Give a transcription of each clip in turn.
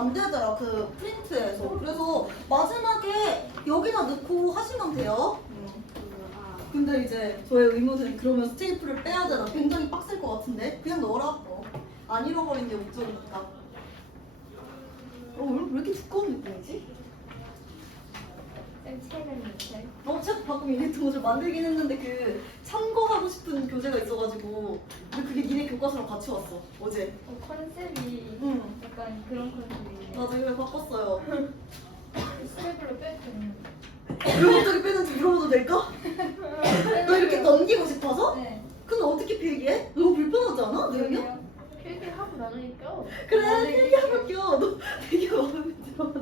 안 되더라 그 프린트에서. 그래서 마지막에 여기다 넣고 하시면 돼요. 근데 이제 저의 의무는 그러면 스테이플을 빼야 되나 굉장히 빡셀 것 같은데 그냥 넣어라. 안 잃어버린 게 목적이니까. 왜 이렇게 두꺼운 느낌이지? 쌤 책은 이렇게. 책 바꾸면 이게 도저히 만들긴 했는데 그 참고하고 싶은 교재가 있어가지고 근데 그게 니네 교과서랑 같이 왔어 어제. 컨셉이 응. 약간 그런 컨셉이에요. 맞아 이걸 바꿨어요. 스텝으로 빼도 되는. 왜 갑자기 빼는지 물어봐도 될까? 너 이렇게 넘기고 싶어서? 네. 근데 어떻게 필기해? 너무 불편하지 않아? 넣으면? 필기하고 나누니까. 그래 필기하고 껴. 너 되게 마음에 들어.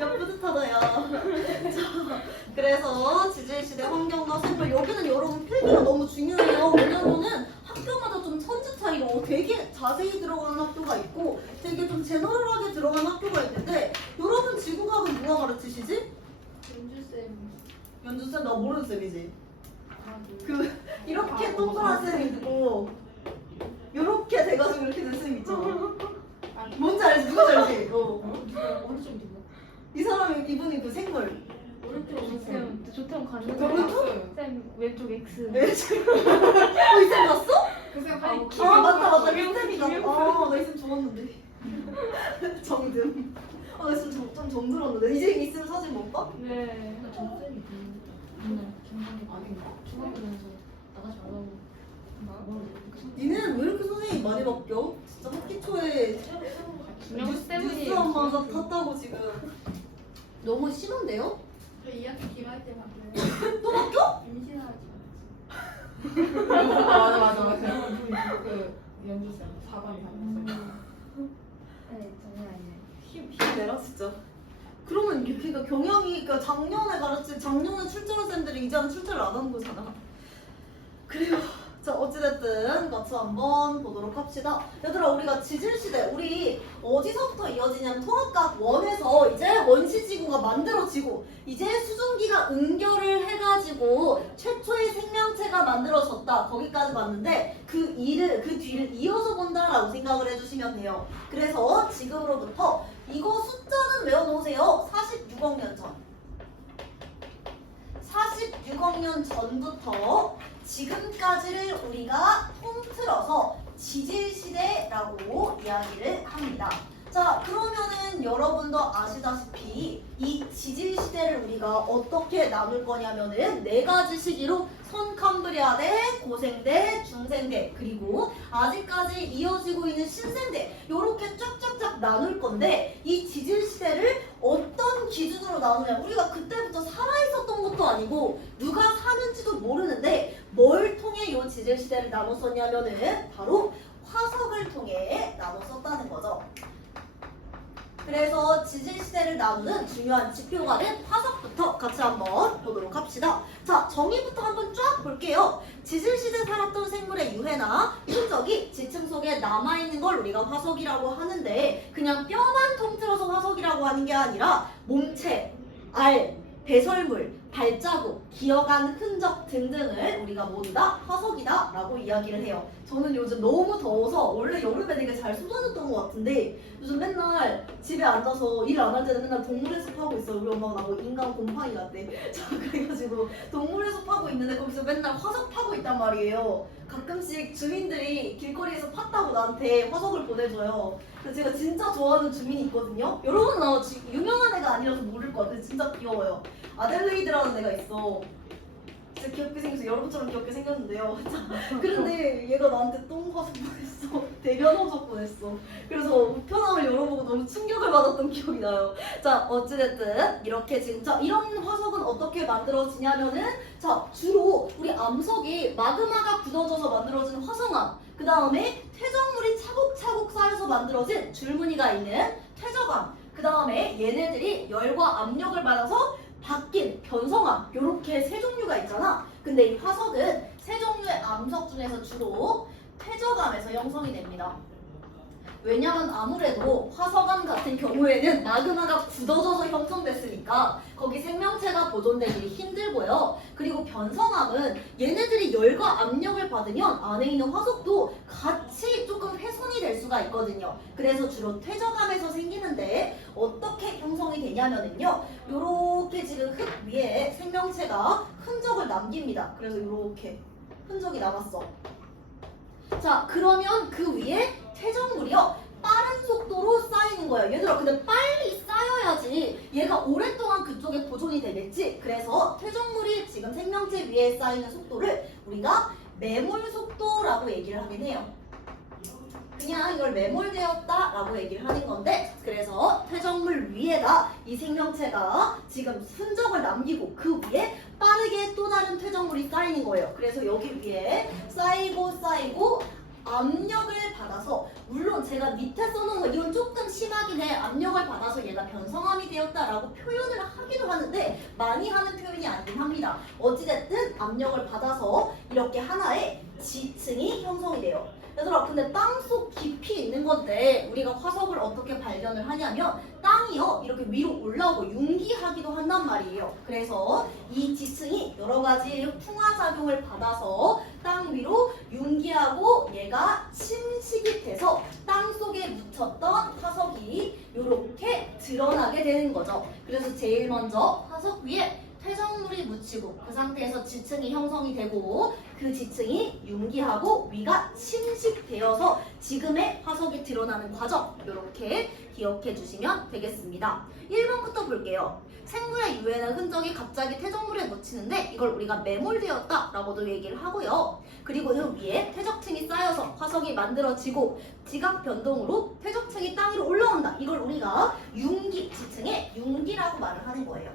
야 뿌듯하다 야. 자, 그래서 지질시대 환경과 샘플 여기는 여러분 필기가 너무 중요해요. 왜냐면은 학교마다 좀 천지 차이로 되게 자세히 들어가는 학교가 있고 되게 좀 제너럴하게 들어가는 학교가 있는데 여러분 지구과학은 누가 가르치시지? 연주쌤. 연주쌤 나 모르는 쌤이지. 네. 그 이렇게 동그란 쌤이 있고 요렇게 돼가지고 이렇게 된 쌤 있잖아. 뭔지 알지? 누가 알지? 어느 좀 누가? 이 사람이 이분이 그 생물. 쌤 조태원 가는 저번주? 쌤 왼쪽 X. 네, 이쌤 봤어? 그쌤 맞다 이 쌤이다. 나 이 쌤 좋았는데. 정든. 나 지금 좀 정들었는데 이제 이 쌤 사진 못 봐? 네. 정쌤이 맨날 중간에 아닌가? 중학교 다녀서 나가지 말라고 니는 왜 이렇게 선생님 많이 바뀌어? 진짜 학기 초에 뉴스 한 번씩 탔다고 지금. 너무 심한데요? 저 2학기 기말 때 바뀌어요. 또 바뀌어? 임신하지. 맞아 그 연주쌤 4반이 다녔어요. 네, 장난 아니네. 힘내라 진짜. 그러면 그러니까 경영이 그러니까 작년에 출제한 쌤들이 이제는 출제를 안 하는 거잖아. 그래요. 자 어찌됐든 같이 한번 보도록 합시다. 얘들아 우리가 지질시대 우리 어디서부터 이어지냐면 통합각 1에서 이제 원시지구가 만들어지고 이제 수증기가 응결을 해가지고 최초의 생명체가 만들어졌다. 거기까지 봤는데 그 뒤를 이어서 본다라고 생각을 해주시면 돼요. 그래서 지금으로부터 이거 숫자는 외워놓으세요. 46억 년 전. 46억 년 전부터 지금까지를 우리가 통틀어서 지질시대라고 이야기를 합니다. 자 그러면은 여러분도 아시다시피 이 지질시대를 우리가 어떻게 나눌 거냐면은 4가지 시기로 선캄브리아대, 고생대, 중생대 그리고 아직까지 이어지고 있는 신생대 이렇게 쫙쫙쫙 나눌 건데 이 지질시대를 어떤 기준으로 나누냐 우리가 그때부터 살아있었던 것도 아니고 누가 사는지도 모르는데 뭘 통해 이 지질시대를 나눴었냐면은 바로 화석을 통해 나눴었다는 거죠. 그래서 지질시대를 나누는 중요한 지표가 된 화석부터 같이 한번 보도록 합시다. 자, 정의부터 한번 쫙 볼게요. 지질시대 살았던 생물의 유해나 흔적이 지층 속에 남아있는 걸 우리가 화석이라고 하는데 그냥 뼈만 통틀어서 화석이라고 하는 게 아니라 몸체, 알, 배설물, 발자국, 기어간 흔적 등등을 우리가 모두 다 화석이다 라고 이야기를 해요. 저는 요즘 너무 더워서 원래 여름에 되게 잘 쏟아졌던 것 같은데 요즘 맨날 집에 앉아서 일 안 할 때는 맨날 동물의 숲 하고 있어요. 우리 엄마가 나보고 인간 곰팡이 같대. 자 그래가지고 동물의 숲 하고 있는데 거기서 맨날 화석 파고 있단 말이에요. 가끔씩 주민들이 길거리에서 팠다고 나한테 화석을 보내줘요. 그래서 제가 진짜 좋아하는 주민이 있거든요. 여러분 아마 유명한 애가 아니라서 모를 것 같아요. 진짜 귀여워요. 아델레이드라는 애가 있어. 진짜 귀엽게 생겨서 여러분처럼 귀엽게 생겼는데요. 그런데 얘가 나한테 똥화석 보냈어. 대변 화석 보냈어. 그래서 우편함을 열어보고 너무 충격을 받았던 기억이 나요. 자 어찌됐든 이렇게 지금 자 이런 화석은 어떻게 만들어지냐면은 자 주로 우리 암석이 마그마가 굳어져서 만들어진 화성암 그 다음에 퇴적물이 차곡차곡 쌓여서 만들어진 줄무늬가 있는 퇴적암 그 다음에 얘네들이 열과 압력을 받아서 바뀐 변성암 요렇게 세 종류가 있잖아. 근데 이 화석은 세 종류의 암석 중에서 주로 퇴적암에서 형성이 됩니다. 왜냐면 아무래도 화석암 같은 경우에는 마그마가 굳어져서 형성됐으니까 거기 생명체가 보존되기 힘들고요. 그리고 변성암은 얘네들이 열과 압력을 받으면 안에 있는 화석도 같이 조금 훼손이 될 수가 있거든요. 그래서 주로 퇴적암에서 생기는데 어떻게 형성이 되냐면요. 요렇게 지금 흙 위에 생명체가 흔적을 남깁니다. 그래서 요렇게 흔적이 남았어. 자, 그러면 그 위에 퇴적물이요 빠른 속도로 쌓이는 거예요. 얘들아, 근데 빨리 쌓여야지 얘가 오랫동안 그쪽에 보존이 되겠지. 그래서 퇴적물이 지금 생명체 위에 쌓이는 속도를 우리가 매몰 속도라고 얘기를 하긴 해요. 그냥 이걸 매몰되었다라고 얘기를 하는 건데, 그래서 퇴적물 위에다 이 생명체가 지금 흔적을 남기고 그 위에 빠르게 또 다른 퇴적물이 쌓이는 거예요. 그래서 여기 위에 쌓이고 압력을 받아서, 물론 제가 밑에 써놓은 거 이건 조금 심하긴 해. 압력을 받아서 얘가 변성암이 되었다라고 표현을 하기도 하는데 많이 하는 표현이 아니긴 합니다. 어찌됐든 압력을 받아서 이렇게 하나의 지층이 형성이 돼요. 얘들아, 근데 땅속 깊이 있는 건데 우리가 화석을 어떻게 발견을 하냐면 땅이요 이렇게 위로 올라오고 융기하기도 한단 말이에요. 그래서 이 지층이 여러 가지 풍화 작용을 받아서 땅 위로 융기하고 얘가 침식이 돼서 땅 속에 묻혔던 화석이 이렇게 드러나게 되는 거죠. 그래서 제일 먼저 화석 위에 퇴적물이 묻히고 그 상태에서 지층이 형성이 되고 그 지층이 융기하고 위가 침식되어서 지금의 화석이 드러나는 과정, 이렇게 기억해 주시면 되겠습니다. 1번부터 볼게요. 생물의 유해나 흔적이 갑자기 퇴적물에 묻히는데 이걸 우리가 매몰되었다라고도 얘기를 하고요. 그리고 이 위에 퇴적층이 쌓여서 화석이 만들어지고 지각 변동으로 퇴적층이 땅 위로 올라온다. 이걸 우리가 융기, 지층의 융기라고 말을 하는 거예요.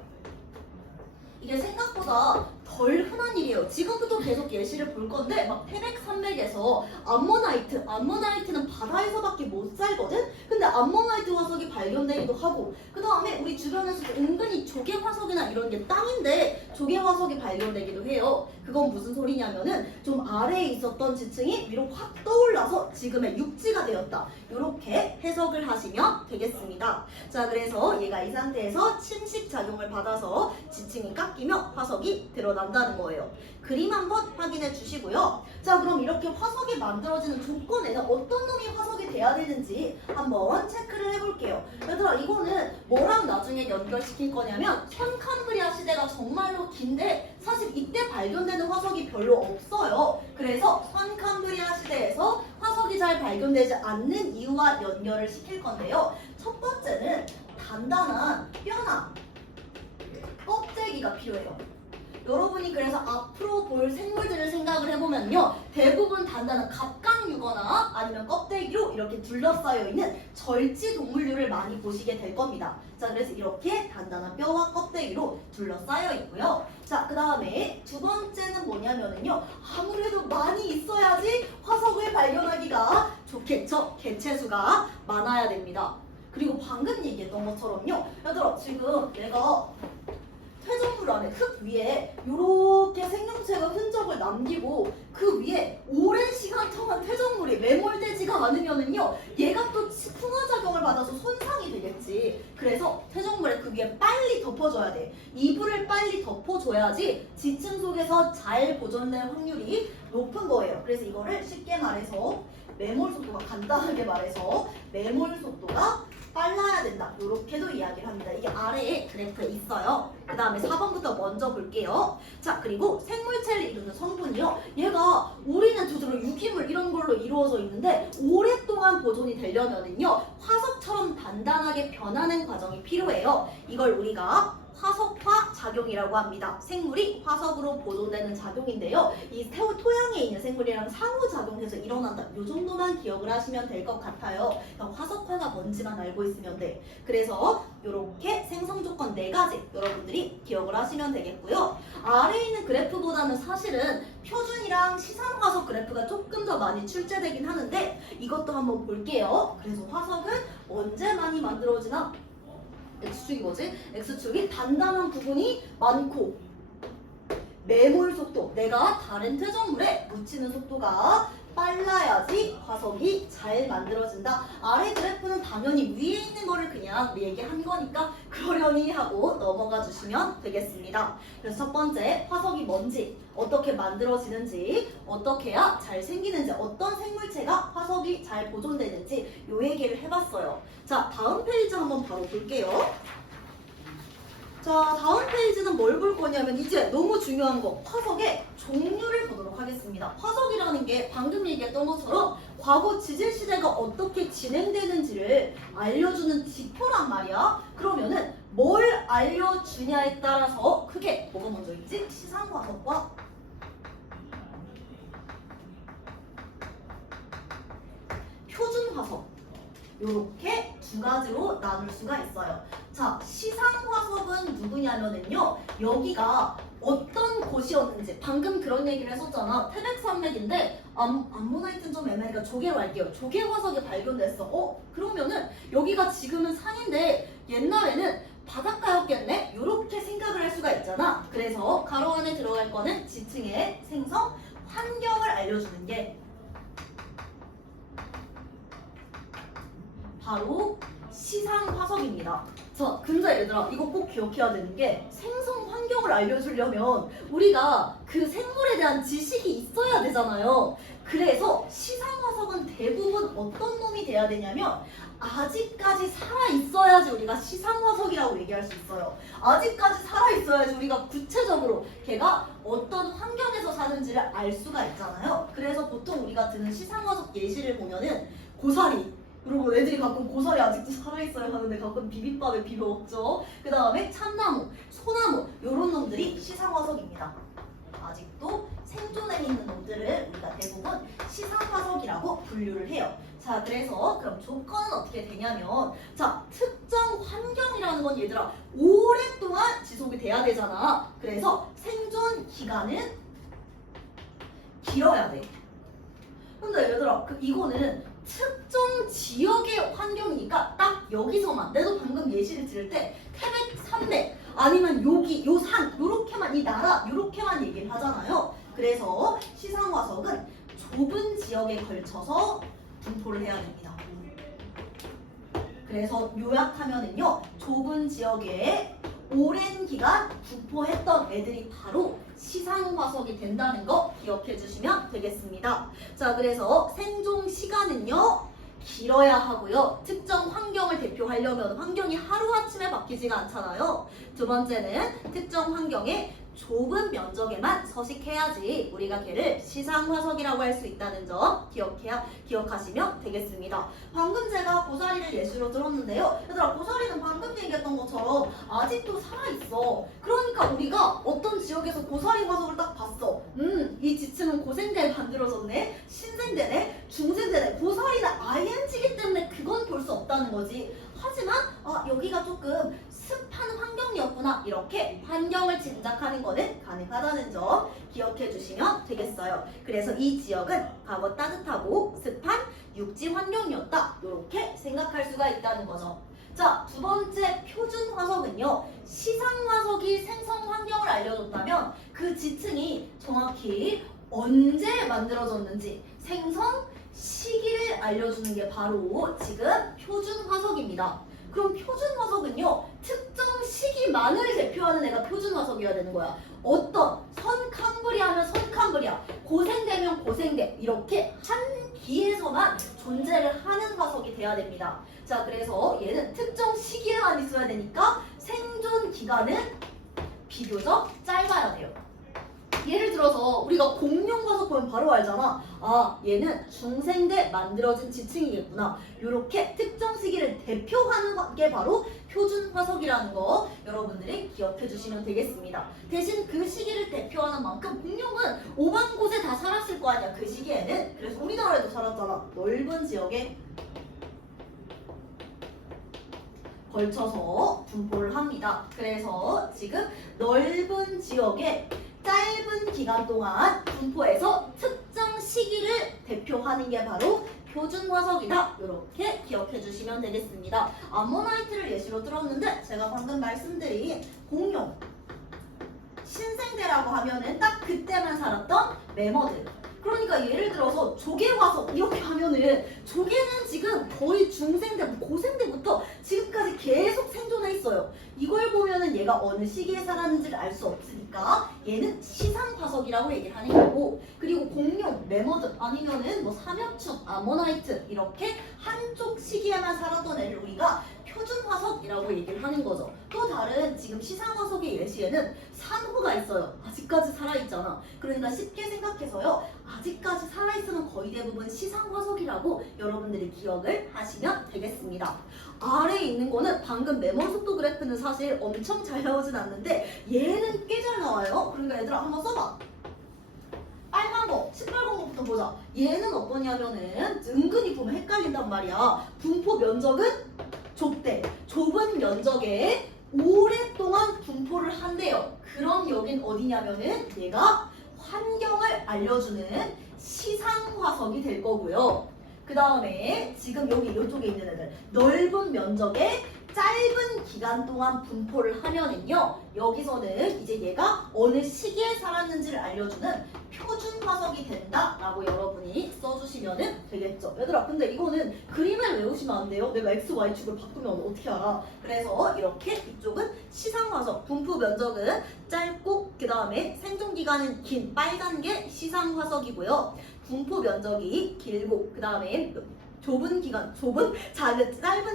이게 생각보다 덜 흔한 일이에요. 지금부터 계속 예시를 볼 건데 막 태백 산맥에서 암모나이트는 바다에서밖에 못 살거든? 근데 암모나이트 화석이 발견되기도 하고 그 다음에 우리 주변에서도 은근히 조개 화석이나 이런 게 땅인데 조개 화석이 발견되기도 해요. 그건 무슨 소리냐면은 좀 아래에 있었던 지층이 위로 확 떠올라서 지금의 육지가 되었다. 이렇게 해석을 하시면 되겠습니다. 자, 그래서 얘가 이 상태에서 침식 작용을 받아서 지층이 깎이며 화석이 드러난다는 거예요. 그림 한번 확인해 주시고요. 자, 그럼 이렇게 화석이 만들어지는 조건에는 어떤 놈이 화석이 돼야 되는지 한번 체크를 해볼게요. 얘들아, 이거는 뭐랑 나중에 연결시킬 거냐면 선캄브리아 시대가 정말로 긴데 사실 이때 발견되는 화석이 별로 없어요. 그래서 선캄브리아 시대에서 화석이 잘 발견되지 않는 이유와 연결을 시킬 건데요. 첫 번째는 단단한 뼈나 껍데기가 필요해요. 여러분이 그래서 앞으로 볼 생물들을 생각을 해보면요, 대부분 단단한 갑각류거나 아니면 껍데기로 이렇게 둘러싸여 있는 절지 동물류를 많이 보시게 될 겁니다. 자, 그래서 이렇게 단단한 뼈와 껍데기로 둘러싸여 있고요. 자, 그 다음에 두 번째는 뭐냐면은요, 아무래도 많이 있어야지 화석을 발견하기가 좋겠죠. 개체수가 많아야 됩니다. 그리고 방금 얘기했던 것처럼요, 얘들아, 지금 내가 퇴적물 안에 흙 위에 이렇게 생명체가 흔적을 남기고 그 위에 오랜 시간 동안 퇴적물이 매몰되지가 않으면은요, 얘가 또 풍화작용을 받아서 손상이 되겠지. 그래서 퇴적물에 그 위에 빨리 덮어줘야 돼. 이불을 빨리 덮어줘야지 지층 속에서 잘 보존될 확률이 높은 거예요. 그래서 이거를 쉽게 말해서 매몰 속도가, 간단하게 말해서 매몰 속도가 빨라야 된다. 이렇게도 이야기를 합니다. 이게 아래에 그래프에 있어요. 그 다음에 4번부터 먼저 볼게요. 자, 그리고 생물체를 이루는 성분이요, 얘가 우리는 주로 유기물 이런 걸로 이루어져 있는데 오랫동안 보존이 되려면은요, 화석처럼 단단하게 변하는 과정이 필요해요. 이걸 우리가 화석화 작용이라고 합니다. 생물이 화석으로 보존되는 작용인데요, 이 토양에 있는 생물이랑 상호작용해서 일어난다. 이 정도만 기억을 하시면 될 것 같아요. 화석화가 뭔지만 알고 있으면 돼. 그래서 이렇게 생성 조건 4가지 여러분들이 기억을 하시면 되겠고요. 아래에 있는 그래프보다는 사실은 표준이랑 시상화석 그래프가 조금 더 많이 출제되긴 하는데 이것도 한번 볼게요. 그래서 화석은 언제 많이 만들어지나? X축이 뭐지? X축이 단단한 부분이 많고 매몰 속도, 내가 다른 퇴적물에 묻히는 속도가 빨라야지 화석이 잘 만들어진다. 아래 그래프는 당연히 위에 있는 거를 그냥 얘기한 거니까 그러려니 하고 넘어가 주시면 되겠습니다. 그래서 첫 번째, 화석이 뭔지, 어떻게 만들어지는지, 어떻게 해야 잘 생기는지, 어떤 생물체가 화석이 잘 보존되는지 요 얘기를 해봤어요. 자, 다음 페이지 한번 바로 볼게요. 자, 다음 페이지는 뭘 볼 거냐면 이제 너무 중요한 거, 화석의 종류를 보도록 하겠습니다. 화석이라는 게 방금 얘기했던 것처럼 과거 지질 시대가 어떻게 진행되는지를 알려주는 지표란 말이야. 그러면은 뭘 알려주냐에 따라서 크게 뭐가 먼저 있지? 시상 화석과 표준 화석, 요렇게 두 가지로 나눌 수가 있어요. 자, 시상 화석은 누구냐면은요, 여기가 어떤 곳이었는지, 방금 그런 얘기를 했었잖아. 태백산맥인데 암모나이트는 좀 애매하니까 조개로 할게요. 조개 화석이 발견됐어. 그러면은 여기가 지금은 산인데 옛날에는 바닷가였겠네? 요렇게 생각을 할 수가 있잖아. 그래서 가로 안에 들어갈 거는 지층의 생성 환경을 알려주는 게 바로 시상 화석입니다. 자, 근데 얘들아, 이거 꼭 기억해야 되는 게 생성 환경을 알려주려면 우리가 그 생물에 대한 지식이 있어야 되잖아요. 그래서 시상 화석은 대부분 어떤 놈이 돼야 되냐면 아직까지 살아 있어야지 우리가 시상 화석이라고 얘기할 수 있어요. 아직까지 살아 있어야지 우리가 구체적으로 걔가 어떤 환경에서 사는지를 알 수가 있잖아요. 그래서 보통 우리가 드는 시상 화석 예시를 보면은 고사리, 여러분 애들이 가끔 고사리 아직도 살아있어요 하는데 가끔 비빔밥에 비벼 먹죠. 그 다음에 참나무, 소나무 이런 놈들이 시상화석입니다. 아직도 생존해 있는 놈들을 우리가 대부분 시상화석이라고 분류를 해요. 자, 그래서 그럼 조건은 어떻게 되냐면, 자, 특정 환경이라는 건 얘들아 오랫동안 지속이 돼야 되잖아. 그래서 생존 기간은 길어야 돼. 근데 얘들아 이거는 특정 지역의 환경이니까 딱 여기서만, 내도 방금 예시를 들을 때 태백 산맥 아니면 여기 요 산 요렇게만, 이 나라 요렇게만 얘기를 하잖아요. 그래서 시상화석은 좁은 지역에 걸쳐서 분포를 해야 됩니다. 그래서 요약하면은요, 좁은 지역에 오랜 기간 분포했던 애들이 바로 시상화석이 된다는 거 기억해 주시면 되겠습니다. 자, 그래서 생존 시간은요 길어야 하고요. 특정 환경을 대표하려면 환경이 하루아침에 바뀌지가 않잖아요. 두 번째는 특정 환경에 좁은 면적에만 서식해야지 우리가 걔를 시상화석이라고 할 수 있다는 점 기억하시면 되겠습니다. 방금 제가 고사리를 예시로 들었는데요. 얘들아, 고사리는 방금 얘기했던 것처럼 아직도 살아있어. 그러니까 우리가 어떤 지역에서 고사리 화석을 딱 봤어. 이 지층은 고생대에 만들어졌네, 신생대네, 중생대네. 고사리는 ING이기 때문에 그건 볼 수 없다는 거지. 하지만 여기가 조금 습한 환경이었구나, 이렇게 환경을 짐작하는 거는 가능하다는 점 기억해 주시면 되겠어요. 그래서 이 지역은 과거 따뜻하고 습한 육지 환경이었다, 이렇게 생각할 수가 있다는 거죠. 자, 두 번째 표준 화석은요, 시상 화석이 생성 환경을 알려줬다면 그 지층이 정확히 언제 만들어졌는지 생성 시기를 알려주는 게 바로 지금 표준 화석입니다. 그럼 표준 화석은요, 특정 시기만을 대표하는 애가 표준 화석이어야 되는 거야. 어떤 선캄브리아 하면 선캄브리아, 고생대면 고생대, 이렇게 한 기에서만 존재를 하는 화석이 돼야 됩니다. 자, 그래서 얘는 특정 시기에만 있어야 되니까 생존 기간은 비교적 짧아야 돼요. 예를 들어서 우리가 공룡 화석 보면 바로 알잖아. 얘는 중생대 만들어진 지층이겠구나. 이렇게 특정 시기를 대표하는 게 바로 표준 화석이라는 거 여러분들이 기억해 주시면 되겠습니다. 대신 그 시기를 대표하는 만큼 공룡은 오만 곳에 다 살았을 거 아니야, 그 시기에는. 그래서 우리나라에도 살았잖아. 넓은 지역에 걸쳐서 분포를 합니다. 그래서 지금 넓은 지역에 짧은 기간 동안 분포해서 특정 시기를 대표하는 게 바로 표준 화석이다, 이렇게 기억해 주시면 되겠습니다. 암모나이트를 예시로 들었는데 제가 방금 말씀드린 공룡, 신생대라고 하면은 딱 그때만 살았던 매머드. 그러니까 그러니까 예를 들어서 조개화석 이렇게 하면은 조개는 지금 거의 중생대, 고생대부터 지금까지 계속 생존해 있어요. 이걸 보면은 얘가 어느 시기에 살았는지를 알 수 없으니까 얘는 시상화석이라고 얘기를 하는 거고, 그리고 공룡, 매머드 아니면은 뭐 삼엽충, 아모나이트 이렇게 한쪽 시기에만 살았던 애를 우리가 표준화석이라고 얘기를 하는 거죠. 또 다른 지금 시상화석의 예시에는 산호가 있어요. 아직까지 살아있잖아. 그러니까 쉽게 생각해서요, 아직까지 살아있으면 거의 대부분 시상화석이라고 여러분들이 기억을 하시면 되겠습니다. 아래에 있는 거는 방금 메모 속도 그래프는 사실 엄청 잘 나오진 않는데 얘는 꽤 잘 나와요. 그러니까 얘들아 한번 써봐. 빨간 거, 시뻘건 거부터 보자. 얘는 어떠냐면은 은근히 보면 헷갈린단 말이야. 분포 면적은 좁대. 좁은 면적에 오랫동안 분포를 한대요. 그럼 여긴 어디냐면은 얘가 환경을 알려주는 시상화석이 될 거고요. 그 다음에 지금 여기 이쪽에 있는 애들 넓은 면적에 짧은 기간 동안 분포를 하면은요, 여기서는 이제 얘가 어느 시기에 살았는지를 알려주는 표준 화석이 된다라고 여러분이 써주시면 되겠죠. 얘들아, 근데 이거는 그림을 외우시면 안 돼요. 내가 x, y축을 바꾸면 어떻게 알아? 그래서 이렇게 이쪽은 시상 화석, 분포 면적은 짧고 그 다음에 생존 기간은 긴 빨간 게 시상 화석이고요. 분포 면적이 길고 그 다음에 짧은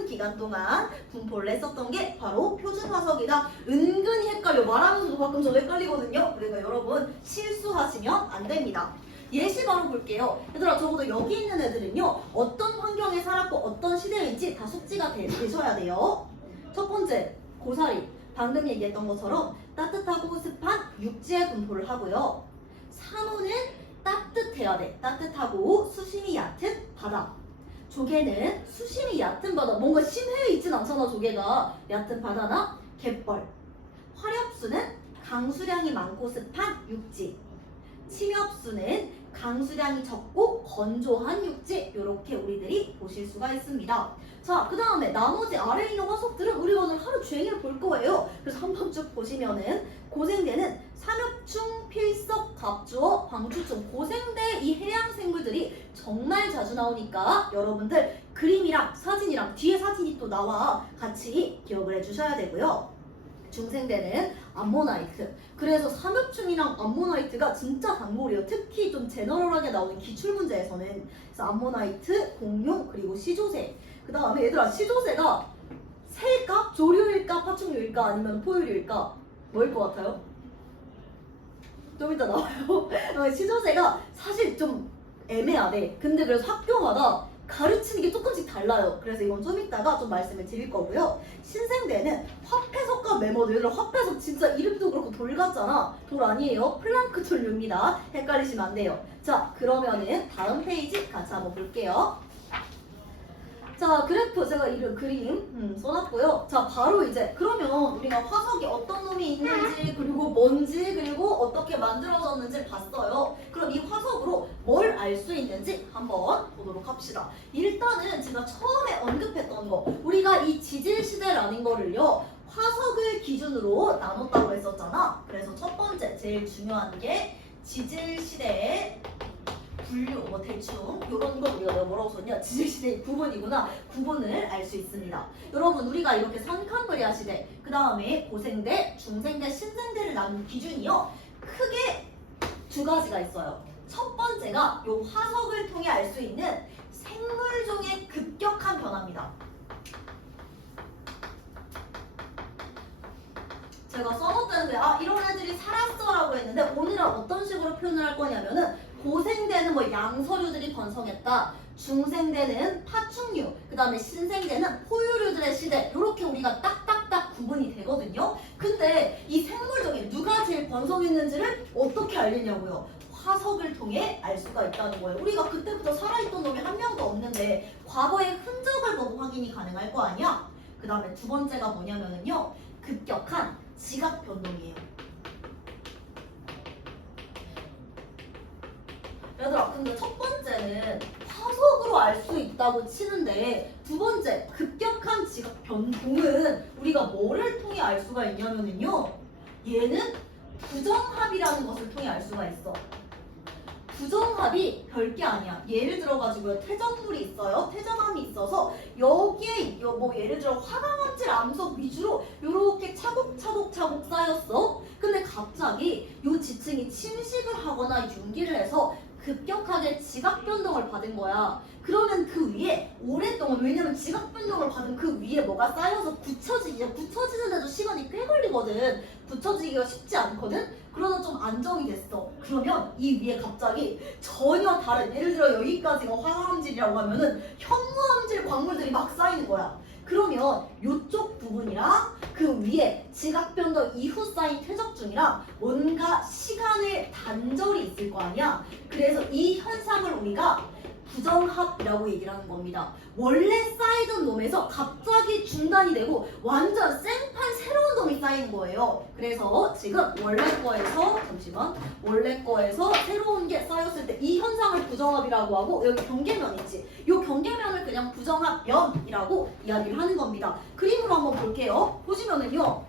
기간 동안 분포를 했었던 게 바로 표준 화석이다. 은근히 헷갈려. 말하면서도 가끔 저도 헷갈리거든요. 그러니까 여러분 실수하시면 안 됩니다. 예시 바로 볼게요. 얘들아, 적어도 여기 있는 애들은요, 어떤 환경에 살았고 어떤 시대인지 다 숙지가 되셔야 돼요. 첫 번째, 고사리. 방금 얘기했던 것처럼 따뜻하고 습한 육지에 분포를 하고요. 산호는 따뜻해야 돼. 따뜻하고 수심이 얕은 바다. 조개는 수심이 얕은 바다, 뭔가 심해에 있진 않잖아. 조개가 얕은 바다나 갯벌. 화렵수는 강수량이 많고 습한 육지. 침엽수는 강수량이 적고 건조한 육지. 이렇게 우리들이 보실 수가 있습니다. 자, 그 다음에 나머지 아래에 있는 화석들은 우리가 오늘 하루 종일 볼 거예요. 그래서 한번 쭉 보시면은 고생대는 삼엽충, 필석, 갑주어, 방추충, 고생대 이 해양 생물들이 정말 자주 나오니까 여러분들 그림이랑 사진이랑 뒤에 사진이 또 나와 같이 기억을 해주셔야 되고요. 중생대는 암모나이트. 그래서 삼엽충이랑 암모나이트가 진짜 단골이에요. 특히 좀 제너럴하게 나오는 기출문제에서는. 그래서 암모나이트, 공룡, 그리고 시조새. 그 다음에 얘들아, 시조새가 새일까? 조류일까? 파충류일까? 아니면 포유류일까? 뭐일 것 같아요? 좀 이따 나와요. 시조새가 사실 좀 애매하대. 근데 그래서 학교마다 가르치는 게 조금씩 달라요. 그래서 이건 좀 이따가 좀 말씀을 드릴 거고요. 신생대는 화폐석과 메모드. 얘들아, 화폐석 진짜 이름도 그렇고 돌 같잖아. 돌 아니에요. 플랑크톤류입니다. 헷갈리시면 안 돼요. 자, 그러면은 다음 페이지 같이 한번 볼게요. 자, 그래프 제가 이런 그림 써놨고요. 자, 바로 이제 그러면 우리가 화석이 어떤 놈이 있는지, 그리고 뭔지, 그리고 어떻게 만들어졌는지 봤어요. 그럼 이 화석으로 뭘 알 수 있는지 한번 보도록 합시다. 일단은 제가 처음에 언급했던 거, 우리가 이 지질시대라는 거를요, 화석을 기준으로 나눴다고 했었잖아. 그래서 첫 번째 제일 중요한 게 지질시대의 분류, 뭐 대충 이런 거 우리가 뭐라고 썼냐, 지질시대의 구분이구나. 구분을 알 수 있습니다. 여러분, 우리가 이렇게 선캄브리아 시대, 그 다음에 고생대, 중생대, 신생대를 나눈 기준이요, 크게 두 가지가 있어요. 첫 번째가 요 화석을 통해 알 수 있는 생물종의 급격한 변화입니다. 제가 써놓았는데 이런 애들이 살았어 라고 했는데, 오늘은 어떤 식으로 표현을 할 거냐면은, 고생대는 뭐 양서류들이 번성했다, 중생대는 파충류, 그 다음에 신생대는 포유류들의 시대, 이렇게 우리가 딱딱딱 구분이 되거든요. 근데 이 생물 중에 누가 제일 번성했는지를 어떻게 알겠냐고요? 화석을 통해 알 수가 있다는 거예요. 우리가 그때부터 살아있던 놈이 한 명도 없는데 과거의 흔적을 보고 확인이 가능할 거 아니야? 그 다음에 두 번째가 뭐냐면요, 급격한 지각 변동이에요. 얘들아, 근데 첫 번째는 화석으로 알 수 있다고 치는데, 두 번째 급격한 지각 변동은 우리가 뭐를 통해 알 수가 있냐면요, 얘는 부정합이라는 것을 통해 알 수가 있어. 부정합이 별게 아니야. 예를 들어가지고 태정물이 있어요. 태정함이 있어서 여기에 뭐 예를 들어 화강암질 암석 위주로 이렇게 차곡차곡 쌓였어. 근데 갑자기 이 지층이 침식을 하거나 융기를 해서 급격하게 지각 변동을 받은 거야. 그러면 그 위에 오랫동안, 왜냐면 지각 변동을 받은 그 위에 뭐가 쌓여서 굳혀지는데도 시간이 꽤 걸리거든. 굳혀지기가 쉽지 않거든. 그러다 좀 안정이 됐어. 그러면 이 위에 갑자기 전혀 다른, 예를 들어 여기까지가 화강암질이라고 하면은 현무암질 광물들이 막 쌓이는 거야. 그러면 이쪽 부분이랑 그 위에 지각 변동 이후 쌓인 퇴적중이랑 뭔가 시간의 단절이 있을 거 아니야. 그래서 이 현상을 우리가 부정합이라고 얘기를 하는 겁니다. 원래 쌓이던 놈에서 갑자기 중단이 되고 완전 생판 새로운 놈이 쌓이는 거예요. 그래서 지금 원래 거에서 새로운 게 쌓였을 때 이 현상을 부정합이라고 하고, 여기 경계면 있지. 이 경계면을 그냥 부정합면이라고 이야기를 하는 겁니다. 그림으로 한번 볼게요. 보시면은요,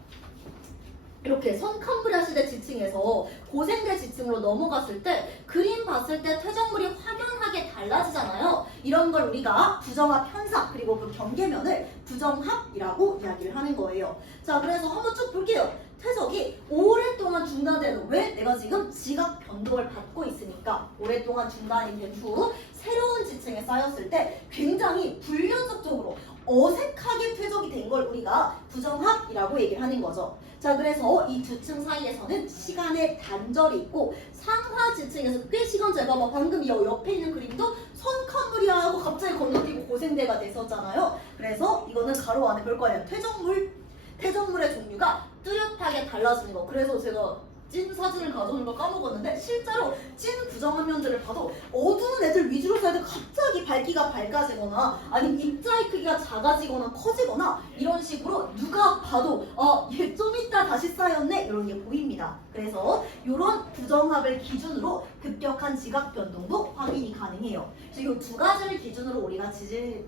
이렇게 선캄브리아 시대 지층에서 고생대 지층으로 넘어갔을 때 그림 봤을 때 퇴적물이 확연하게 달라지잖아요. 이런 걸 우리가 부정합 현상, 그리고 그 경계면을 부정합이라고 이야기를 하는 거예요. 자, 그래서 한번 쭉 볼게요. 퇴적이 오랫동안 중단된 후, 왜? 내가 지금 지각 변동을 받고 있으니까 오랫동안 중단이 된 후 새로운 지층에 쌓였을 때 굉장히 불연속적으로 어색하게 퇴적이 된 걸 우리가 부정합이라고 얘기를 하는 거죠. 자, 그래서 이 두 층 사이에서는 시간의 단절이 있고 상하 지층에서 꽤 시간 제가 방금 이 옆에 있는 그림도 선캄브리아하고 갑자기 건너뛰고 고생대가 됐었잖아요. 그래서 이거는 가로 안에 볼 거예요. 퇴적물의 종류가 뚜렷하게 달라지는 거. 그래서 제가 찐 사진을 가져오는 걸 까먹었는데 실제로 찐 부정화면들을 봐도 어두운 애들 위주로 쌓여도 갑자기 밝기가 밝아지거나 아니면 입자의 크기가 작아지거나 커지거나 이런 식으로 누가 봐도 얘 좀 이따 다시 쌓였네 이런 게 보입니다. 그래서 이런 부정합을 기준으로 급격한 지각 변동도 확인이 가능해요. 그래서 이 두 가지를 기준으로 우리가 지질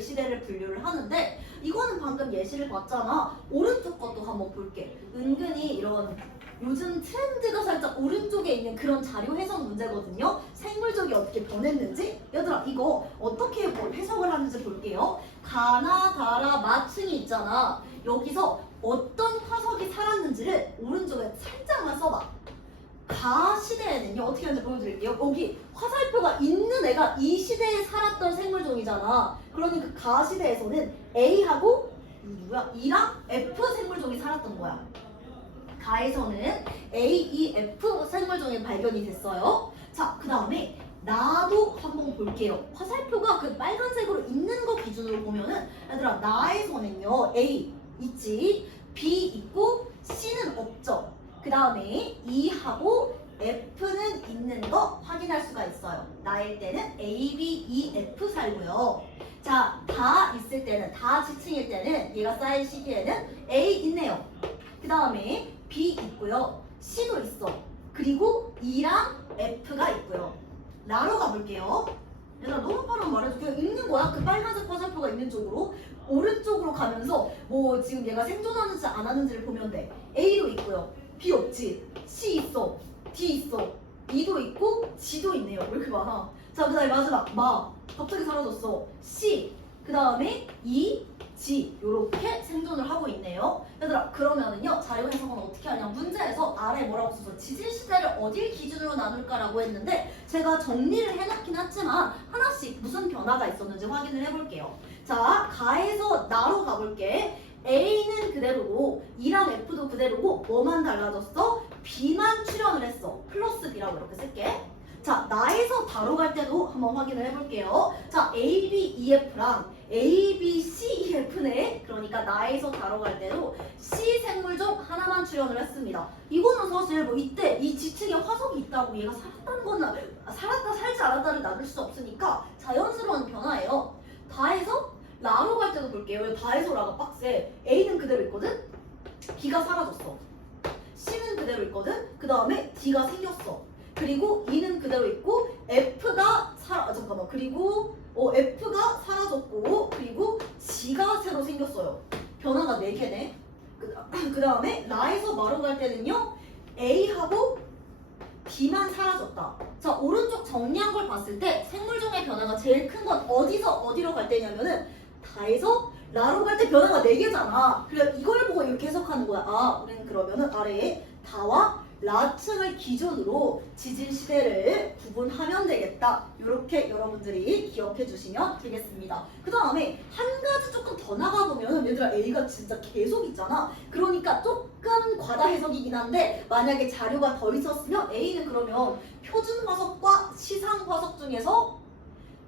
시대를 분류를 하는데, 이거는 방금 예시를 봤잖아. 오른쪽 것도 한번 볼게. 은근히 이런 요즘 트렌드가 살짝 오른쪽에 있는 그런 자료 해석 문제거든요. 생물적이 어떻게 변했는지. 얘들아, 이거 어떻게 해석을 하는지 볼게요. 가나, 다라, 마층이 있잖아. 여기서 어떤 화석이 살았는지를 오른쪽에 살짝만 써봐. 가 시대에는요, 어떻게 하는지 보여드릴게요. 여기 화살표가 있는 애가 이 시대에 살았던 생물종이잖아. 그러니까 가 시대에서는 A하고 E랑 F 생물종이 살았던 거야. 가에서는 A, E, F 생물종이 발견이 됐어요. 자, 그 다음에 나도 한번 볼게요. 화살표가 그 빨간색으로 있는 거 기준으로 보면은, 얘들아, 나에서는요, A 있지, B 있고 C는 없죠. 그 다음에 E하고 F는 있는 거 확인할 수가 있어요. 나일 때는 A, B, E, F 살고요. 자, 다 있을 때는, 다 지층일 때는, 얘가 쌓일 시기에는 A 있네요. 그 다음에 B 있고요. C도 있어. 그리고 E랑 F가 있고요. 나로 가볼게요. 얘들아, 너무 빠르면 말해줘. 그냥 읽는 거야. 그 빨간색 화살표가 있는 쪽으로. 오른쪽으로 가면서 뭐 지금 얘가 생존하는지 안 하는지를 보면 돼. A도 있고요. B 없지. C 있어. D 있어. E도 있고 G도 있네요. 왜 이렇게 많아? 자, 그 다음에 마지막 마. 갑자기 사라졌어. C. 그 다음에 E, G. 요렇게 생존을 하고 있네요. 얘들아, 그러면은요, 자료 해석은 어떻게 하냐. 문제에서 아래 뭐라고 써서 지질시대를 어딜 기준으로 나눌까라고 했는데, 제가 정리를 해놓긴 했지만 하나씩 무슨 변화가 있었는지 확인을 해볼게요. 자, 가에서 나로 가볼게. A는 그대로고 E랑 F도 그대로고 뭐만 달라졌어? B만 출현을 했어. 플러스 B라고 이렇게 쓸게. 자, 나에서 다로 갈 때도 한번 확인을 해볼게요. 자, A, B, E, F랑 A, B, C, E, F네. 그러니까 나에서 다로 갈 때도 C 생물종 하나만 출현을 했습니다. 이거는 사실 뭐 이때 이 지층에 화석이 있다고 얘가 살았다는 거는 살았다 살지 않았다를 나눌 수 없으니까 자연스러운 변화예요. 다에서 라로 갈 때도 볼게요. 다에서 라가 빡세. A는 그대로 있거든? B가 사라졌어. C는 그대로 있거든? 그 다음에 D가 생겼어. 그리고 E는 그대로 있고 F가 그리고 F가 사라졌고, 그리고 G가 새로 생겼어요. 변화가 4개네. 그 다음에 라에서 마로 갈 때는요, A하고 B만 사라졌다. 자, 오른쪽 정리한 걸 봤을 때 생물종의 변화가 제일 큰 건 어디서 어디로 갈 때냐면은 다에서 라로 갈 때 변화가 4개잖아. 그래 이걸 보고 이렇게 해석하는 거야. 아, 우리는 그러면은 아래에 다와 라층을 기준으로 지질 시대를 구분하면 되겠다. 이렇게 여러분들이 기억해 주시면 되겠습니다. 그 다음에 한 가지 조금 더 나가보면 얘들아 A가 진짜 계속 있잖아. 그러니까 조금 과다 해석이긴 한데 만약에 자료가 더 있었으면 A는 그러면 표준 화석과 시상 화석 중에서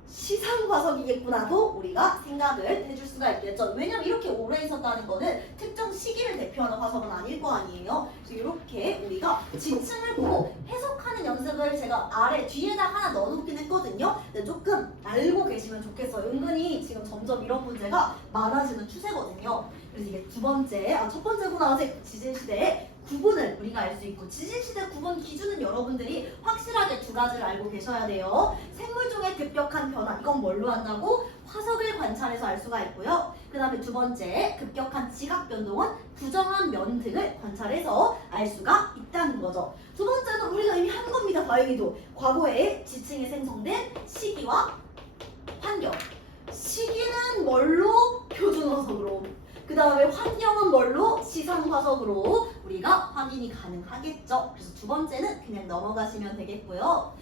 시상 화석이겠구나도 우리가 생각을 해줄 수가 있겠죠. 왜냐면 이렇게 오래 있었다는 거는 특정 시기를 대표하는 화석은 아닐 거 아니에요. 그래서 이렇게 우리가 지층을 보고 해석하는 연습을 제가 아래 뒤에다 하나 넣어놓긴 했거든요. 근데 조금 알고 계시면 좋겠어요. 은근히 지금 점점 이런 문제가 많아지는 추세거든요. 그래서 이게 첫 번째구나. 지진시대의 구분을 우리가 알 수 있고 지진시대 구분 기준은 여러분들이 확실하게 두 가지를 알고 계셔야 돼요. 생물종의 급격한 변화, 이건 뭘로 한다고? 화석을 관찰해서 알 수가 있고요. 그 다음에 두 번째, 급격한 지각 변동은 부정한 면 등을 관찰해서 알 수가 있다는 거죠. 두 번째는 우리가 이미 한 겁니다. 다행히도. 과거에 지층이 생성된 시기와 환경. 시기는 뭘로? 표준 화석으로. 그 다음에 환경은 뭘로? 시상 화석으로 우리가 확인이 가능하겠죠. 그래서 두 번째는 그냥 넘어가시면 되겠고요.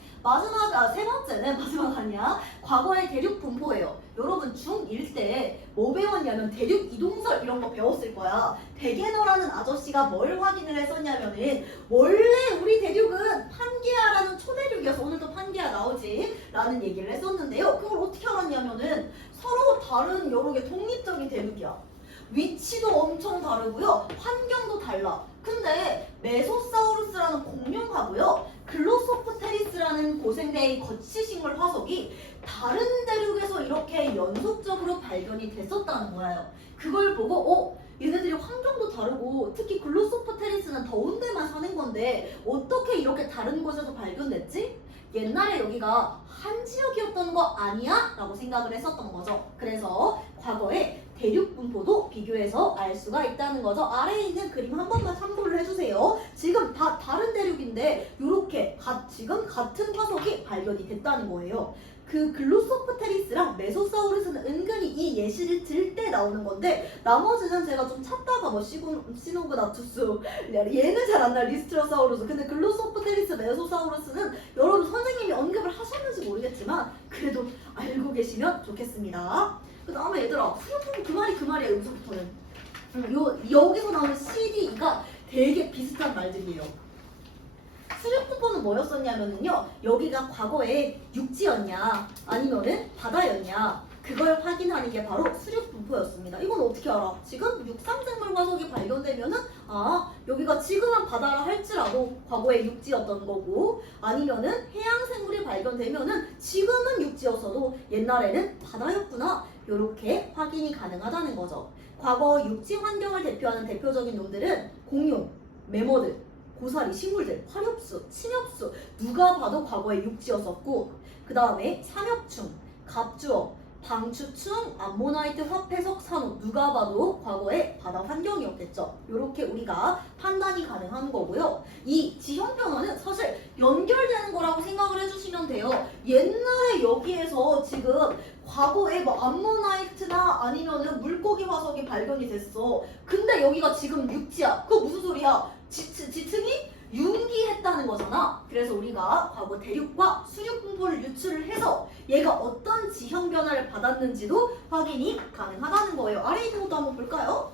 세 번째는 마지막 아니야. 과거의 대륙 분포예요. 여러분 중1 때 뭐 배웠냐면 대륙 이동설 이런 거 배웠을 거야. 베게너라는 아저씨가 뭘 확인을 했었냐면은 원래 우리 대륙은 판게아라는 초대륙이어서 오늘도 판게아 나오지 라는 얘기를 했었는데요. 그걸 어떻게 알았냐면은 서로 다른 여러 개 독립적인 대륙이야. 위치도 엄청 다르고요. 환경도 달라. 근데 메소사우루스라는 공룡하고요. 글로소프테리스라는 고생대의 거치식물 화석이 다른 대륙에서 이렇게 연속적으로 발견이 됐었다는 거예요. 그걸 보고 얘네들이 환경도 다르고 특히 글로소프테리스는 더운 데만 사는 건데 어떻게 이렇게 다른 곳에서 발견됐지? 옛날에 여기가 한 지역이었던 거 아니야? 라고 생각을 했었던 거죠. 그래서 과거에 대륙 분포도 비교해서 알 수가 있다는 거죠. 아래에 있는 그림 한 번만 참고를 해주세요. 지금 다 다른 대륙인데 이렇게 지금 같은 화석이 발견이 됐다는 거예요. 그 글로소프테리스랑 메소사우루스는 은근히 이 예시를 들 때 나오는 건데 나머지는 제가 좀 찾다가 뭐 시노그나투스 얘는 잘 안 나요. 리스트로사우루스. 근데 글로소프테리스, 메소사우루스는 여러분 선생님이 언급을 하셨는지 모르겠지만 그래도 알고 계시면 좋겠습니다. 그 다음에 얘들아 후렴풍 그 말이야 여기서부터는. 여기서 나오는 CD가 되게 비슷한 말들이에요. 수륙분포는 뭐였었냐면요. 여기가 과거에 육지였냐 아니면은 바다였냐 그걸 확인하는 게 바로 수륙분포였습니다. 이건 어떻게 알아? 지금 육상생물 화석이 발견되면은 여기가 지금은 바다라 할지라도 과거에 육지였던 거고 아니면은 해양생물이 발견되면은 지금은 육지였어도 옛날에는 바다였구나 이렇게 확인이 가능하다는 거죠. 과거 육지 환경을 대표하는 대표적인 놈들은 공룡, 매머드, 고사리, 식물들, 화렵수, 침엽수 누가 봐도 과거에 육지였었고 그 다음에 삼엽충, 갑주어, 방추충, 암모나이트, 화폐석, 산호 누가 봐도 과거에 바다 환경이었겠죠. 이렇게 우리가 판단이 가능한 거고요. 이 지형 변화는 사실 연결되는 거라고 생각을 해주시면 돼요. 옛날에 여기에서 지금 과거에 뭐 암모나이트나 아니면은 물고기 화석이 발견이 됐어. 근데 여기가 지금 육지야. 그거 무슨 소리야? 지층이 융기했다는 거잖아. 그래서 우리가 과거 대륙과 수륙 분포를 유출을 해서 얘가 어떤 지형 변화를 받았는지도 확인이 가능하다는 거예요. 아래에 있는 것도 한번 볼까요?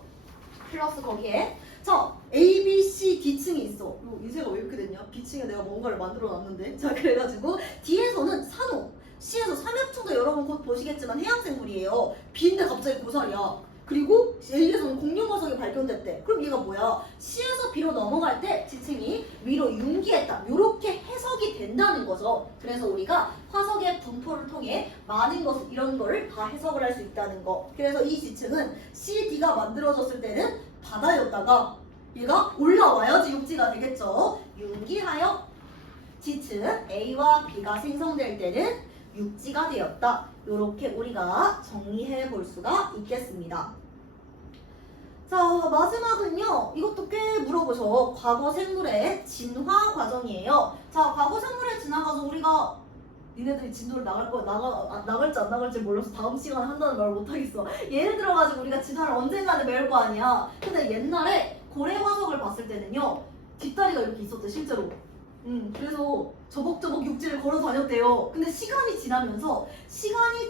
플러스 거기에 자 A, B, C, D층이 있어. 유세가 왜 이렇게 됐냐? B층에 내가 뭔가를 만들어 놨는데 자 그래가지고 D에서는 산호, C에서 삼엽충도 여러분 곧 보시겠지만 해양생물이에요. B인데 갑자기 고사리야. 그리고 A에서는 공룡 화석이 발견됐대. 그럼 얘가 뭐야? C에서 B로 넘어갈 때 지층이 위로 융기했다. 이렇게 해석이 된다는 거죠. 그래서 우리가 화석의 분포를 통해 많은 것 이런 거를 다 해석을 할 수 있다는 거. 그래서 이 지층은 C, D가 만들어졌을 때는 바다였다가 얘가 올라와야지 육지가 되겠죠. 융기하여 지층 A와 B가 생성될 때는 육지가 되었다. 이렇게 우리가 정리해 볼 수가 있겠습니다. 자, 마지막은요. 이것도 꽤 물어보셔. 과거 생물의 진화 과정이에요. 자, 과거 생물에 지나가서 우리가 니네들이 진도를 나갈지 안 나갈지 몰라서 다음 시간에 한다는 말을 못하겠어. 예를 들어가지고 우리가 진화를 언젠가는 배울 거 아니야. 근데 옛날에 고래 화석을 봤을 때는요. 뒷다리가 이렇게 있었대, 실제로. 그래서 저벅저벅 육지를 걸어 다녔대요. 근데 시간이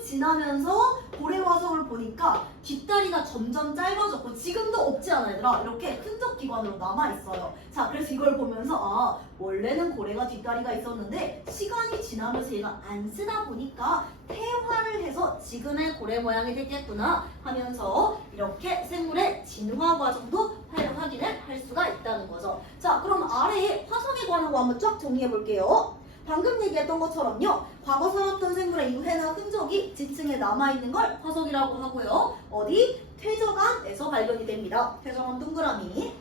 지나면서 고래 화석을 보니까 뒷다리가 점점 짧아졌고 지금도 없지 않아 얘들아? 이렇게 흔적 기관으로 남아있어요. 자, 그래서 이걸 보면서 아, 원래는 고래가 뒷다리가 있었는데 시간이 지나면서 얘가 안 쓰다 보니까 퇴화를 해서 지금의 고래 모양이 됐겠구나 하면서 이렇게 생물의 진화 과정도 확인을 할 수가 있다는 거죠. 자, 그럼 아래에 화석에 관한 거 한번 쫙 정리해 볼게요. 방금 얘기했던 것처럼요. 과거 살았던 생물의 유해나 흔적이 지층에 남아있는 걸 화석이라고 하고요. 어디? 퇴적암에서 발견이 됩니다. 퇴적암 동그라미.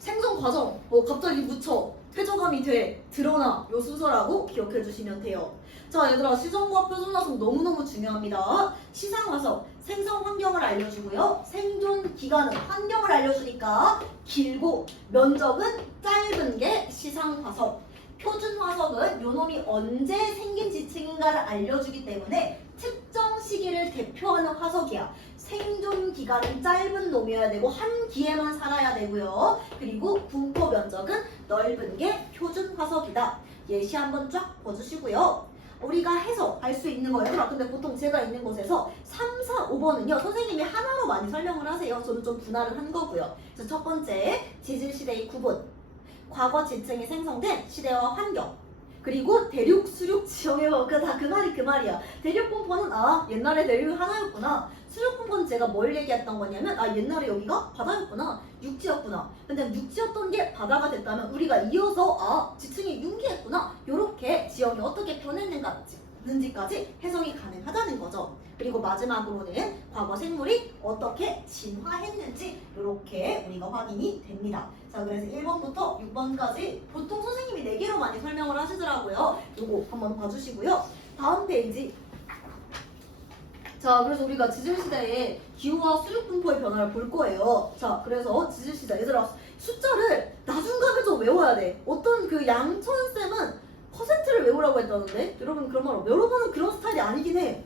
생성 과정. 갑자기 묻혀. 퇴적암이 돼. 드러나. 요 순서라고 기억해 주시면 돼요. 자, 얘들아, 시정과 표준화석 너무너무 중요합니다. 시상화석, 생성 환경을 알려주고요. 생존 기간은 환경을 알려주니까 길고 면적은 짧은 게 시상화석. 표준 화석은 요놈이 언제 생긴 지층인가를 알려주기 때문에 특정 시기를 대표하는 화석이야. 생존 기간은 짧은 놈이어야 되고 한 기회만 살아야 되고요. 그리고 분포 면적은 넓은 게 표준 화석이다. 예시 한번 쫙 봐주시고요. 우리가 해서 알 수 있는 거예요. 근데 보통 제가 있는 곳에서 3, 4, 5번은요. 선생님이 하나로 많이 설명을 하세요. 저는 좀 분할을 한 거고요. 그래서 첫 번째, 지질시대의 구분. 과거 지층이 생성된 시대와 환경. 그리고 대륙, 수륙, 지형의 다 그 말이야. 대륙 분포는 옛날에 대륙이 하나였구나. 수륙 분포는 제가 뭘 얘기했던 거냐면 옛날에 여기가 바다였구나. 육지였구나. 근데 육지였던 게 바다가 됐다면 우리가 이어서 지층이 융기했구나. 요렇게 지형이 어떻게 변했는지까지 해석이 가능하다는 거죠. 그리고 마지막으로는 과거 생물이 어떻게 진화했는지 이렇게 우리가 확인이 됩니다. 자, 그래서 1번부터 6번까지 보통 선생님이 4개로 많이 설명을 하시더라고요. 요거 한번 봐주시고요. 다음 페이지. 자, 그래서 우리가 지질시대의 기후와 수륙 분포의 변화를 볼 거예요. 자, 그래서 지질시대 얘들아 숫자를 나중간에 좀 외워야 돼. 어떤 그 양천쌤은 퍼센트를 외우라고 했다는데 여러분 그런 말 여러분은 그런 스타일이 아니긴 해.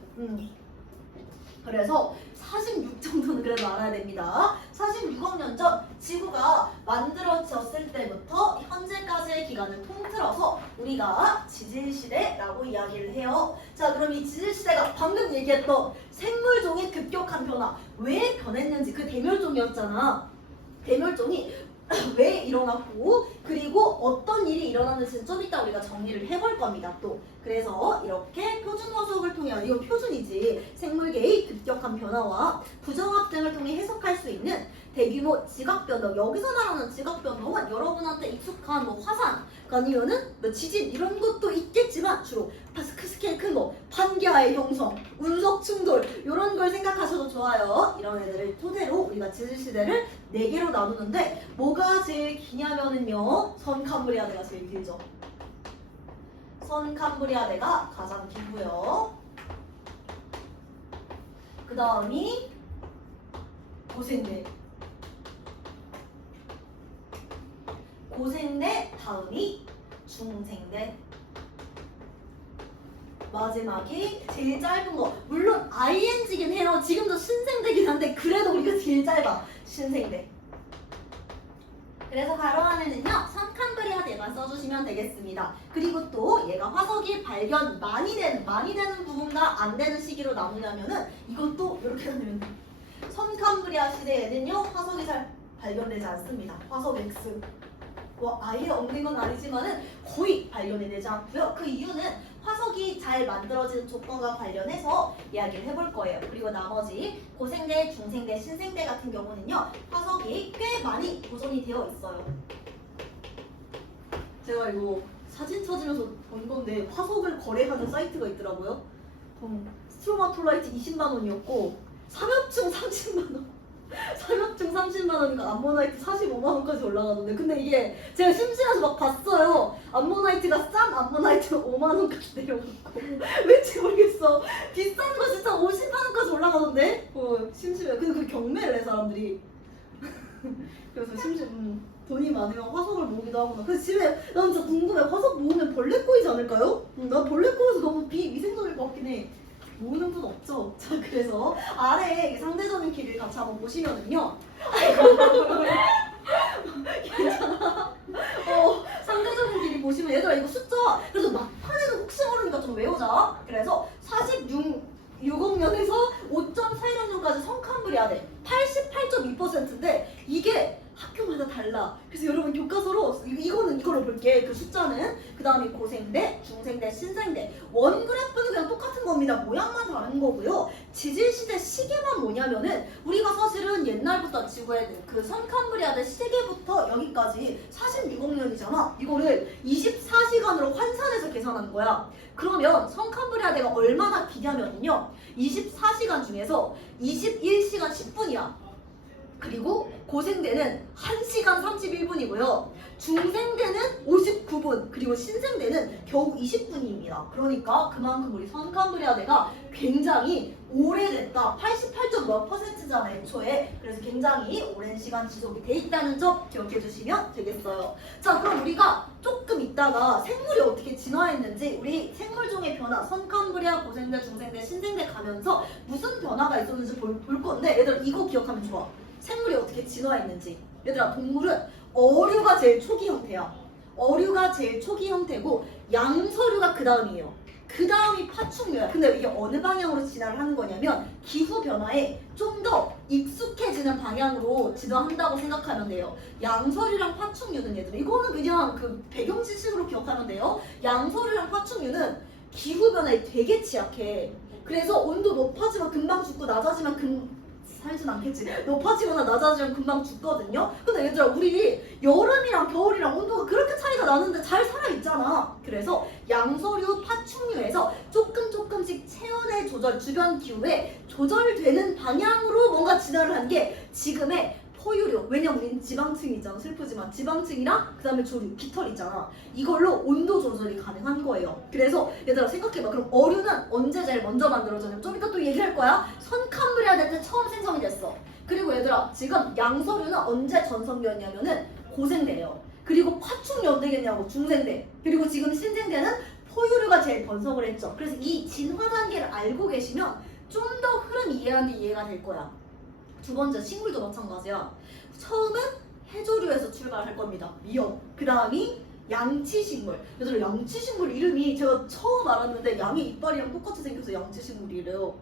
그래서 46 정도는 그래도 알아야 됩니다. 46억 년 전 지구가 만들어졌을 때부터 현재까지의 기간을 통틀어서 우리가 지질시대라고 이야기를 해요. 자, 그럼 이 지질시대가 방금 얘기했던 생물종의 급격한 변화 왜 변했는지 그 대멸종이었잖아. 대멸종이 왜 일어났고 그리고 어떤 일이 일어났는지는 좀 이따 우리가 정리를 해볼 겁니다. 또 그래서 이렇게 표준 화석을 통해 이건 표준이지 생물계의 급격한 변화와 부정합 등을 통해 해석할 수 있는 대규모 지각 변동. 여기서 말하는 지각 변동은 여러분한테 익숙한 화산 아니면은 지진 이런 것도 있겠지만 주로 스케일 큰 거 판기와의 형성, 운석 충돌 이런 걸 생각하셔도 좋아요. 이런 애들을 토대로 우리가 지질시대를 4개로 나누는데 뭐가 제일 기냐면은요. 선캄브리아대가 제일 길죠. 선캄브리아대가 가장 길고요. 그 다음이 고생대. 고생대 다음이 중생대. 마지막이 제일 짧은 거. 물론 ing긴 해요. 지금도 신생대긴 한데 그래도 우리가 제일 짧아. 신생대. 그래서 가로 안에는요. 선캄브리아대만 써주시면 되겠습니다. 그리고 또 얘가 화석이 발견 많이 되는 부분과 안 되는 시기로 나누냐면은 이것도 이렇게 나누면 돼요. 선캄브리아 시대에는요. 화석이 잘 발견되지 않습니다. 화석 X. 아예 없는 건 아니지만은 거의 발견이 되지 않고요. 그 이유는 화석이 잘 만들어지는 조건과 관련해서 이야기를 해볼 거예요. 그리고 나머지 고생대, 중생대, 신생대 같은 경우는요. 화석이 꽤 많이 보존이 되어 있어요. 제가 이거 사진 찾으면서 본 건데 화석을 거래하는 사이트가 있더라고요. 스트로마톨라이트 20만 원이었고 삼엽충 30만 원. 삼엽충 30만 원이니까 암모나이트 45만 원까지 올라가던데 근데 이게 제가 심심해서 막 봤어요. 암모나이트가 싼 암모나이트가 5만 원까지 내려갔고 왠지 모르겠어. 비싼 거 진짜 50만 원까지 올라가던데 심심해. 근데 그 경매를 해 사람들이. 그래서 심지어 돈이 많으면 화석을 모으기도 하구나. 근데 집에 난 진짜 궁금해. 화석 모으면 벌레 꼬이지 않을까요? 난 벌레 꼬여서 너무 비위생적일 것 같긴 해. 모으는 분 없죠? 자, 그래서 아래 이 상대적인 길이를 같이 한번 보시면은요. 괜찮아. 상대적인 길이 보시면 얘들아 이거 숫자. 그래서 막판에는 혹시 모르니까 좀 외우자. 그래서 46억년에서 5.41억년까지 성칸브리아대 88.2%인데 이게 학교마다 달라. 그래서 여러분 교과서로 이걸로 볼게. 그 숫자는 그 다음에 고생대, 중생대, 신생대 원그래프는 그냥 똑같은 겁니다. 모양만 다른 거고요. 지질시대 시계만 뭐냐면은 우리가 사실은 옛날부터 지구의 그 성칸브리아대 시계부터 여기까지 46억 년이잖아. 이거를 24시간으로 환산해서 계산한 거야. 그러면 성칸브리아대가 얼마나 기냐면요 24시간 중에서 21시간 10분이야. 그리고 고생대는 1시간 31분이고요. 중생대는 59분, 그리고 신생대는 겨우 20분입니다. 그러니까 그만큼 우리 성칸브리아대가 굉장히 오래됐다. 88.몇%잖아 애초에. 그래서 굉장히 오랜 시간 지속이 돼 있다는 점 기억해 주시면 되겠어요. 자, 그럼 우리가 조금 있다가 생물이 어떻게 진화했는지 우리 생물종의 변화, 성칸브리아, 고생대, 중생대, 신생대 가면서 무슨 변화가 있었는지 볼 건데 얘들아 이거 기억하면 좋아. 생물이 어떻게 진화했는지. 얘들아 동물은 어류가 제일 초기 형태야. 어류가 제일 초기 형태고 양서류가 그 다음이에요. 그 다음이 파충류야. 근데 이게 어느 방향으로 진화를 하는 거냐면 기후 변화에 좀 더 익숙해지는 방향으로 진화한다고 생각하면 돼요. 양서류랑 파충류는 얘들아 이거는 그냥 그 배경 지식으로 기억하면 돼요. 양서류랑 파충류는 기후 변화에 되게 취약해. 그래서 온도 높아지면 금방 죽고 낮아지면 살진 않겠지. 높아지거나 낮아지면 금방 죽거든요. 근데 얘들아 우리 여름이랑 겨울이랑 온도가 그렇게 차이가 나는데 잘 살아있잖아. 그래서 양서류, 파충류에서 조금씩 체온의 조절, 주변 기후에 조절되는 방향으로 뭔가 진화를 한 게 지금의 포유류. 왜냐면 우린 지방층이 있잖아. 슬프지만 지방층이랑 그 다음에 조류, 깃털 있잖아. 이걸로 온도 조절이 가능한 거예요. 그래서 얘들아 생각해봐. 그럼 어류는 언제 제일 먼저 만들어졌냐면 좀 이따 또 얘기할 거야. 성칸브리아대 때 처음 생성이 됐어. 그리고 얘들아 지금 양서류는 언제 전성기였냐면은 고생대예요. 그리고 파충류 언제겠냐고 중생대. 그리고 지금 신생대는 포유류가 제일 번성을 했죠. 그래서 이 진화 단계를 알고 계시면 좀 더 흐름 이해하는 게 이해가 될 거야. 두 번째 식물도 마찬가지야. 처음은 해조류에서 출발할 겁니다. 미역. 그 다음이 양치식물. 얘들아 양치식물 이름이 제가 처음 알았는데 양의 이빨이랑 똑같이 생겨서 양치식물이래요.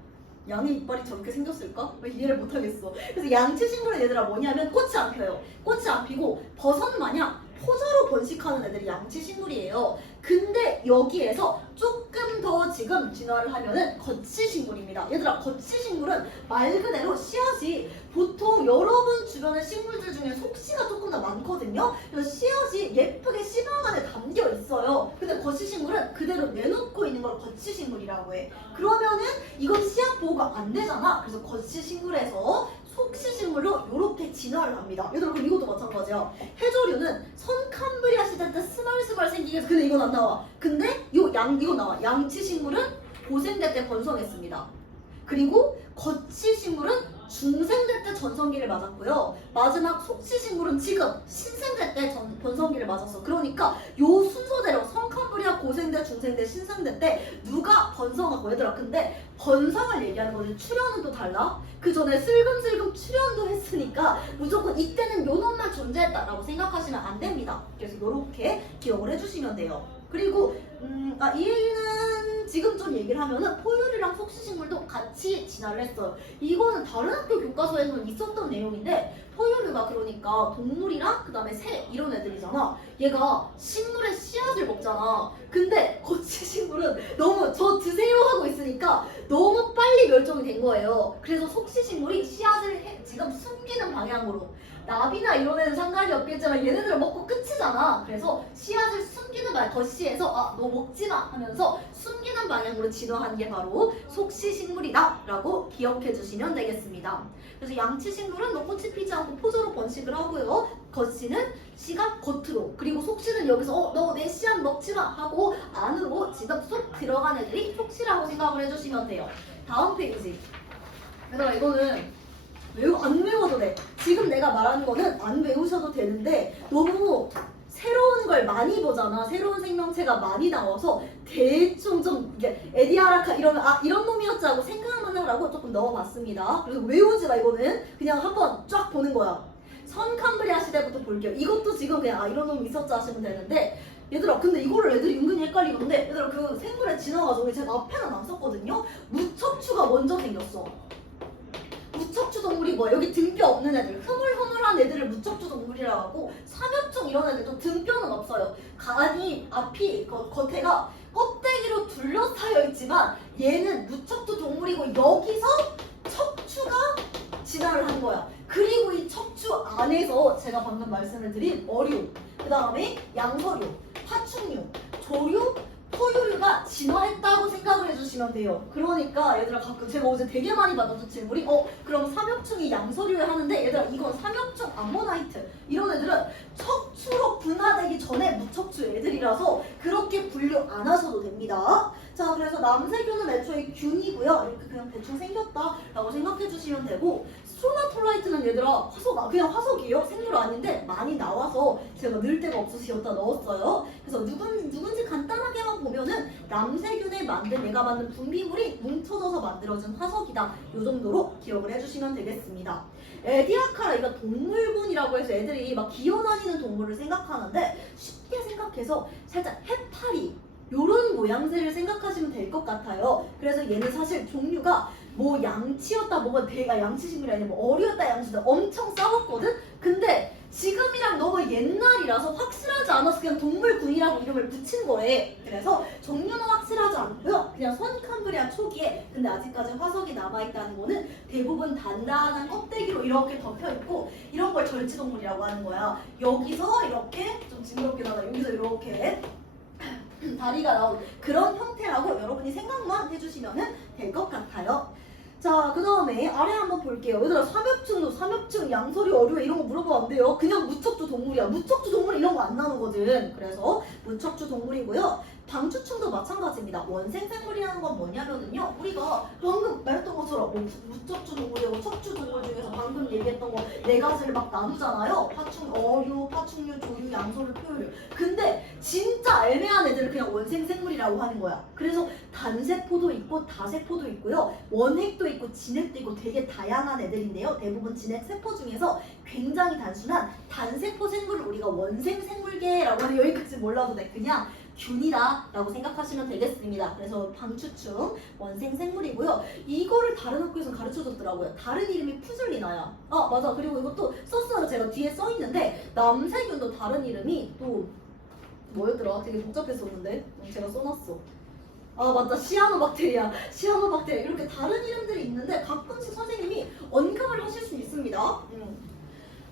양의 이빨이 저렇게 생겼을까? 왜 이해를 못하겠어. 그래서 양치식물은 얘들아 뭐냐면 꽃이 안 펴요. 꽃이 안 피고 버섯 마냥 포자로 번식하는 애들이 양치식물이에요. 근데 여기에서 조금 더 지금 진화를 하면은 거치식물입니다. 얘들아 거치식물은 말 그대로 씨앗이 보통 여러분 주변의 식물들 중에 속씨가 조금 더 많거든요. 그래서 씨앗이 예쁘게 씨방 안에 담겨 있어요. 근데 거치식물은 그대로 내놓고 있는 걸 거치식물이라고 해. 그러면은 이건 씨앗 보호가 안 되잖아. 그래서 거치식물에서 속시식물로 이렇게 진화를 합니다. 얘들아 그럼 이것도 마찬가지야. 해조류는 성칸브리아 시대 때 스멀스멀 생기게 해서 근데 이건 안 나와. 근데 이거 나와. 양치식물은 고생대 때 번성했습니다. 그리고 거치식물은 중생대 때 전성기를 맞았고요. 마지막 속시식물은 지금 신생대 때 번성기를 맞았어. 그러니까 요 순서대로 성칸브리아, 고생대, 중생대, 신생대 때 누가 번성하고 얘들아 근데 번성을 얘기하는 거지 출현은 또 달라. 그 전에 슬금슬금 출현도 했으니까 무조건 이때는 요 놈만 존재했다라고 생각하시면 안 됩니다. 그래서 요렇게 기억을 해주시면 돼요. 그리고 이 얘기는 지금 좀 얘기를 하면은 포유류랑 속시식물도 같이 진화를 했어요. 이거는 다른 학교 교과서에서는 있었던 내용인데 포유류가 그러니까 동물이랑 그 다음에 새 이런 애들이잖아. 얘가 식물의 씨앗을 먹잖아. 근데 거치식물은 너무 저 드세요 하고 있으니까 너무 빨리 멸종이 된 거예요. 그래서 속시식물이 씨앗을 지금 숨기는 방향으로 나비나 이런 애는 상관이 없겠지만 얘네들은 먹고 끝이잖아. 그래서 씨앗을 숨기는 방향, 거시에서 너 먹지마 하면서 숨기는 방향으로 진화한 게 바로 속시식물이다 라고 기억해 주시면 되겠습니다. 그래서 양치식물은 꽃이 피지 않고 포도로 번식을 하고요. 거시는 씨가 겉으로, 그리고 속시는 여기서 너 내 씨앗 먹지마 하고 안으로 지금 쏙 들어간 애들이 속시라고 생각을 해주시면 돼요. 다음 페이지. 얘들아 이거는 안 외워도 돼. 지금 내가 말하는 거는 안 외우셔도 되는데 너무 새로운 걸 많이 보잖아. 새로운 생명체가 많이 나와서 대충 좀 이게 에디아라카 이러면 아 이런 놈이었지 하고 생각만 하라고 조금 넣어봤습니다. 그래서 외우지 마. 이거는 그냥 한번 쫙 보는 거야. 선캄브리아 시대부터 볼게요. 이것도 지금 그냥 아 이런 놈 있었지 하시면 되는데 얘들아 근데 이거를 애들이 은근히 헷갈리는데 얘들아 그 생물에 지나가지고 제가 앞에는 안 썼거든요. 무척추가 먼저 생겼어. 무척추 동물이 뭐야? 여기 등뼈 없는 애들, 흐물흐물한 애들을 무척추 동물이라고 하고 삼엽충 이런 애들도 등뼈는 없어요. 간이 앞이 겉에가 껍데기로 둘러싸여 있지만 얘는 무척추 동물이고 여기서 척추가 진화를 한 거야. 그리고 이 척추 안에서 제가 방금 말씀을 드린 어류, 그 다음에 양서류, 파충류, 조류, 포유류가 진화했다고 생각을 해주시면 돼요. 그러니까 얘들아 가끔 제가 어제 되게 많이 받았던 질문이 그럼 삼엽충이 양서류에 하는데 얘들아 이건 삼엽충 암모나이트 이런 애들은 척추로 분화되기 전에 무척추 애들이라서 그렇게 분류 안 하셔도 됩니다. 자 그래서 남세균은 애초에 균이고요. 이렇게 그냥 대충 생겼다라고 생각해 주시면 되고 스트로마톨라이트는 얘들아 그냥 화석이에요. 생물 아닌데 많이 나와서 제가 넣을 데가 없어서 여기다 넣었어요. 그래서 누군지 간단하게만 보면은 남세균에 내가 만든 분비물이 뭉쳐져서 만들어진 화석이다. 이 정도로 기억을 해주시면 되겠습니다. 에디아카라 이거 동물군이라고 해서 애들이 막 기어다니는 동물을 생각하는데 쉽게 생각해서 살짝 해파리 요런 모양새를 생각하시면 될 것 같아요. 그래서 얘는 사실 종류가 뭐 양치였다 뭐가 양치식물이 아니라 뭐 어류였다 양치다 엄청 싸웠거든? 근데 지금이랑 너무 옛날이라서 확실하지 않아서 그냥 동물군이라고 이름을 붙인 거래. 그래서 종류는 확실하지 않고요. 그냥 선캄브리아 초기에 근데 아직까지 화석이 남아있다는 거는 대부분 단단한 껍데기로 이렇게 덮여있고 이런 걸 절지동물이라고 하는 거야. 여기서 이렇게 좀 징그럽긴 하다. 여기서 이렇게 다리가 나온 그런 형태라고 여러분이 생각만 해주시면 될 것 같아요. 자, 그 다음에 아래 한번 볼게요. 얘들아, 삼엽충, 양서류, 어류 이런 거 물어보면 안 돼요. 그냥 무척추 동물이야. 무척추 동물 이런 거 안 나오거든. 그래서 무척추 동물이고요. 방추충도 마찬가지입니다. 원생생물이라는 건 뭐냐면요. 우리가 방금 말했던 것처럼 뭐 무척추 동물이고 척추 동물 중에서 방금 얘기했던 거 네 가지를 막 나누잖아요. 어류, 파충류, 조류, 양서류, 포유류. 근데 진짜 애매한 애들을 그냥 원생생물이라고 하는 거야. 그래서 단세포도 있고 다세포도 있고요. 원핵도 있고 진핵도 있고 되게 다양한 애들인데요. 대부분 진핵세포 중에서 굉장히 단순한 단세포 생물을 우리가 원생생물계라고 하는 여기까지 몰라도 돼. 그냥 균이다라고 생각하시면 되겠습니다. 그래서 방추충 원생생물이고요. 이거를 다른 학교에서 가르쳐줬더라고요. 다른 이름이 푸즐리나야. 아 맞아. 그리고 이것도 썼어요. 제가 뒤에 써있는데 남세균도 다른 이름이 또 뭐였더라? 되게 복잡했었는데 제가 써놨어. 아 맞다. 시아노박테리아 이렇게 다른 이름들이 있는데 가끔씩 선생님이 언급을 하실 수 있습니다.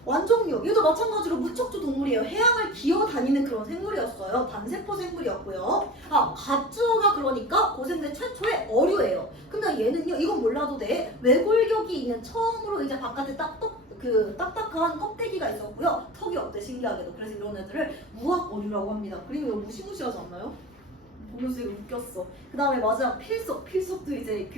완종류 얘도 마찬가지로 무척추 동물이에요. 해양을 기어다니는 그런 생물이었어요. 단세포 생물이었고요. 갑주어가 그러니까 고생대 최초의 어류예요. 근데 얘는요 이건 몰라도 돼. 외골격이 있는 처음으로 이제 바깥에 딱딱한 껍데기가 있었고요. 턱이 없대 신기하게도. 그래서 이런 애들을 무학어류라고 합니다. 그리고 이거 무시무시하지 않나요? 보면서 이거 웃겼어. 그 다음에 마지막 필석도 이제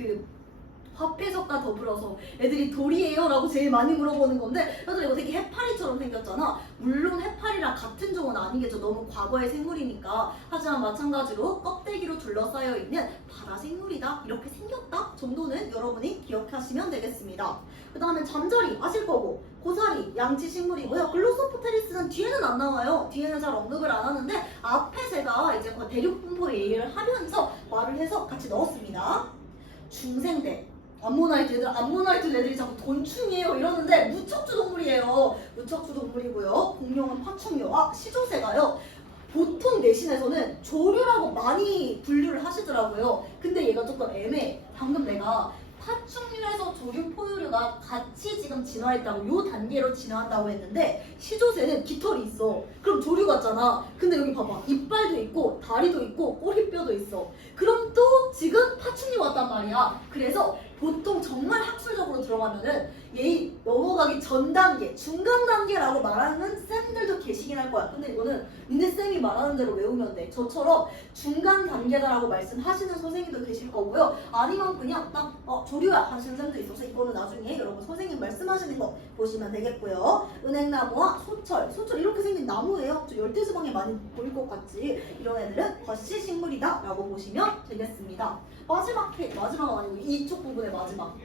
화폐석과 더불어서 애들이 돌이에요? 라고 제일 많이 물어보는 건데 얘들 이거 되게 해파리처럼 생겼잖아. 물론 해파리랑 같은 종은 아니겠죠. 너무 과거의 생물이니까. 하지만 마찬가지로 껍데기로 둘러싸여 있는 바다 생물이다. 이렇게 생겼다 정도는 여러분이 기억하시면 되겠습니다. 그 다음에 잠자리 아실 거고 고사리 양치식물이고요. 글로소포테리스는 뒤에는 안 나와요. 뒤에는 잘 언급을 안 하는데 앞에 제가 이제 대륙분포 얘기를 하면서 말을 해서 같이 넣었습니다. 중생대 암모나이트 애들이 자꾸 곤충이에요 이러는데 무척추 동물이에요. 무척추 동물이고요. 공룡은 파충류. 시조새가요. 보통 내신에서는 조류라고 많이 분류를 하시더라고요. 근데 얘가 조금 애매해. 방금 내가 파충류에서 조류, 포유류가 같이 지금 진화했다고 요 단계로 진화한다고 했는데 시조새는 깃털이 있어. 그럼 조류 같잖아. 근데 여기 봐봐. 이빨도 있고 다리도 있고 꼬리뼈도 있어. 그럼 또 지금 파충류 같단 말이야. 그래서 보통 정말 학술적으로 들어가면은 얘 넘어가기 전 단계, 중간 단계라고 말하는 쌤들도 계시긴 할 거야. 근데 이거는 니네 쌤이 말하는 대로 외우면 돼. 저처럼 중간 단계다라고 말씀하시는 선생님도 계실 거고요. 아니면 그냥 딱 조류야 하시는 쌤도 있어서 이거는 나중에 여러분 선생님 말씀하시는 거 보시면 되겠고요. 은행나무와 소철 이렇게 생긴 나무예요. 저 열대지방에 많이 보일 것 같지? 이런 애들은 겉시 식물이다 라고 보시면 되겠습니다. 마지막은 아니고 이쪽 부분의 마지막.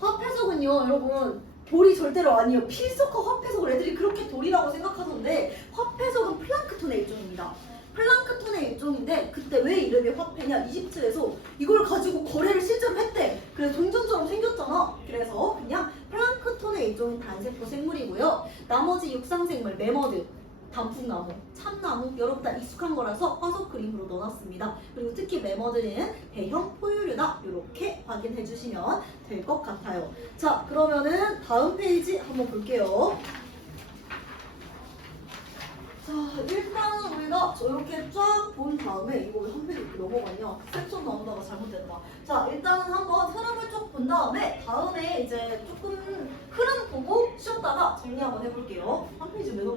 화폐석은요 여러분 돌이 절대로 아니에요. 필석화 화폐석을 애들이 그렇게 돌이라고 생각하던데 화폐석은 플랑크톤의 일종입니다. 플랑크톤의 일종인데 그때 왜 이름이 화폐냐, 이집트에서 이걸 가지고 거래를 실제로 했대. 그래서 동전처럼 생겼잖아. 그래서 그냥 플랑크톤의 일종인 단세포 생물이고요. 나머지 육상생물 매머드, 단풍나무, 참나무 여러분 다 익숙한 거라서 화석 그림으로 넣어놨습니다. 그리고 특히 매머드는 대형 포유류다 이렇게 확인해 주시면 될 것 같아요. 자 그러면은 다음 페이지 한번 볼게요. 자 일단은 우리가 저렇게 쫙 본 다음에 이거 왜 한 페이지 이렇게 넘어가냐, 섹션 나온다가 잘못됐다. 자 일단은 한번 흐름을 쭉 본 다음에 다음에 이제 조금 흐름 보고 쉬었다가 정리 한번 해볼게요. 한 페이지 왜 넘어?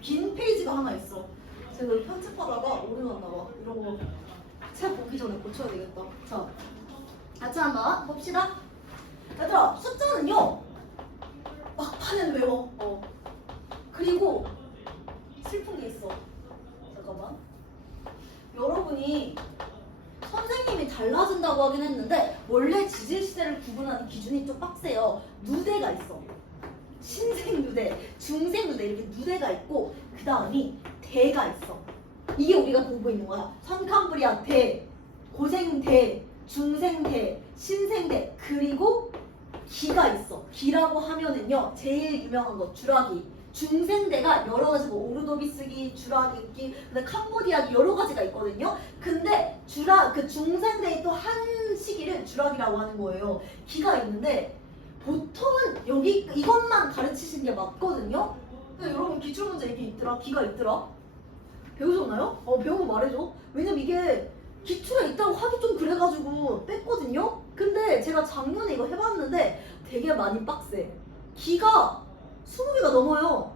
빈 페이지가 하나 있어. 제가 여기 편집하다가 오류났나 봐. 이런 거 책 보기 전에 고쳐야 되겠다. 자 같이 한번 봅시다. 얘들아 숫자는요 막판에는 외워. 그리고 슬픈 게 있어. 잠깐만. 여러분이 선생님이 달라진다고 하긴 했는데 원래 지질시대를 구분하는 기준이 좀 빡세요. 누대가 있어. 신생누대, 중생누대 이렇게 누대가 있고 그 다음이 대가 있어. 이게 우리가 보고 있는 거야. 선캄브리아 대, 고생대, 중생대, 신생대 그리고 기가 있어. 기라고 하면은요 제일 유명한 거 주라기. 중생대가 여러 가지 뭐 오르도비스기, 주라기기, 근데 캄보디아기 여러 가지가 있거든요. 근데 그 중생대의 또 한 시기를 주라기라고 하는 거예요. 기가 있는데 보통은 여기 이것만 가르치시는 게 맞거든요. 근데 여러분 기출문제 이게 있더라, 기가 있더라. 배우셨나요? 배우면 말해줘. 왜냐면 이게 기출에 있다고 하기 좀 그래가지고 뺐거든요. 근데 제가 작년에 이거 해봤는데 되게 많이 빡세. 기가 20개가 넘어요.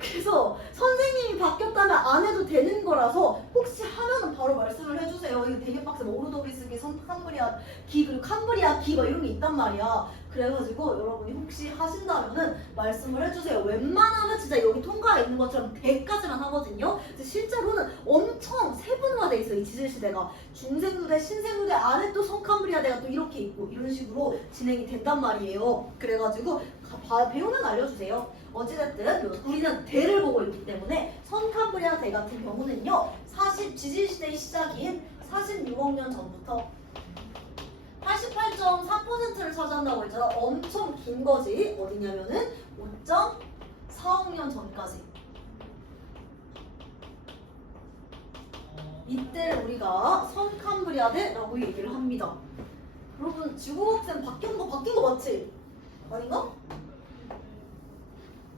그래서 선생님이 바뀌었다면 안 해도 되는 거라서 혹시 하면은 바로 말씀을 해주세요. 이거 되게 빡세. 뭐 오르도비스기, 캄브리아 기, 그리고 캄브리아 기 이런 게 있단 말이야. 그래가지고 여러분이 혹시 하신다면은 말씀을 해주세요. 웬만하면 진짜 여기 통과에 있는 것처럼 대까지만 하거든요. 실제로는 엄청 세분화돼 있어요. 이 지질시대가 중생누대, 신생누대 안에 또 성캄브리아대가 또 이렇게 있고 이런 식으로 진행이 된단 말이에요. 그래가지고 배우면 알려주세요. 어찌됐든 우리는 대를 보고 있기 때문에 성캄브리아대 같은 경우는요 지질시대의 시작인 46억 년 전부터 88.4%를 차지한다고 했잖아. 엄청 긴 거지. 어디냐면은 5.4억 년 전까지. 이때를 우리가 성캄브리아대라고 얘기를 합니다. 여러분 지구학생 바뀐 거 맞지? 아닌가?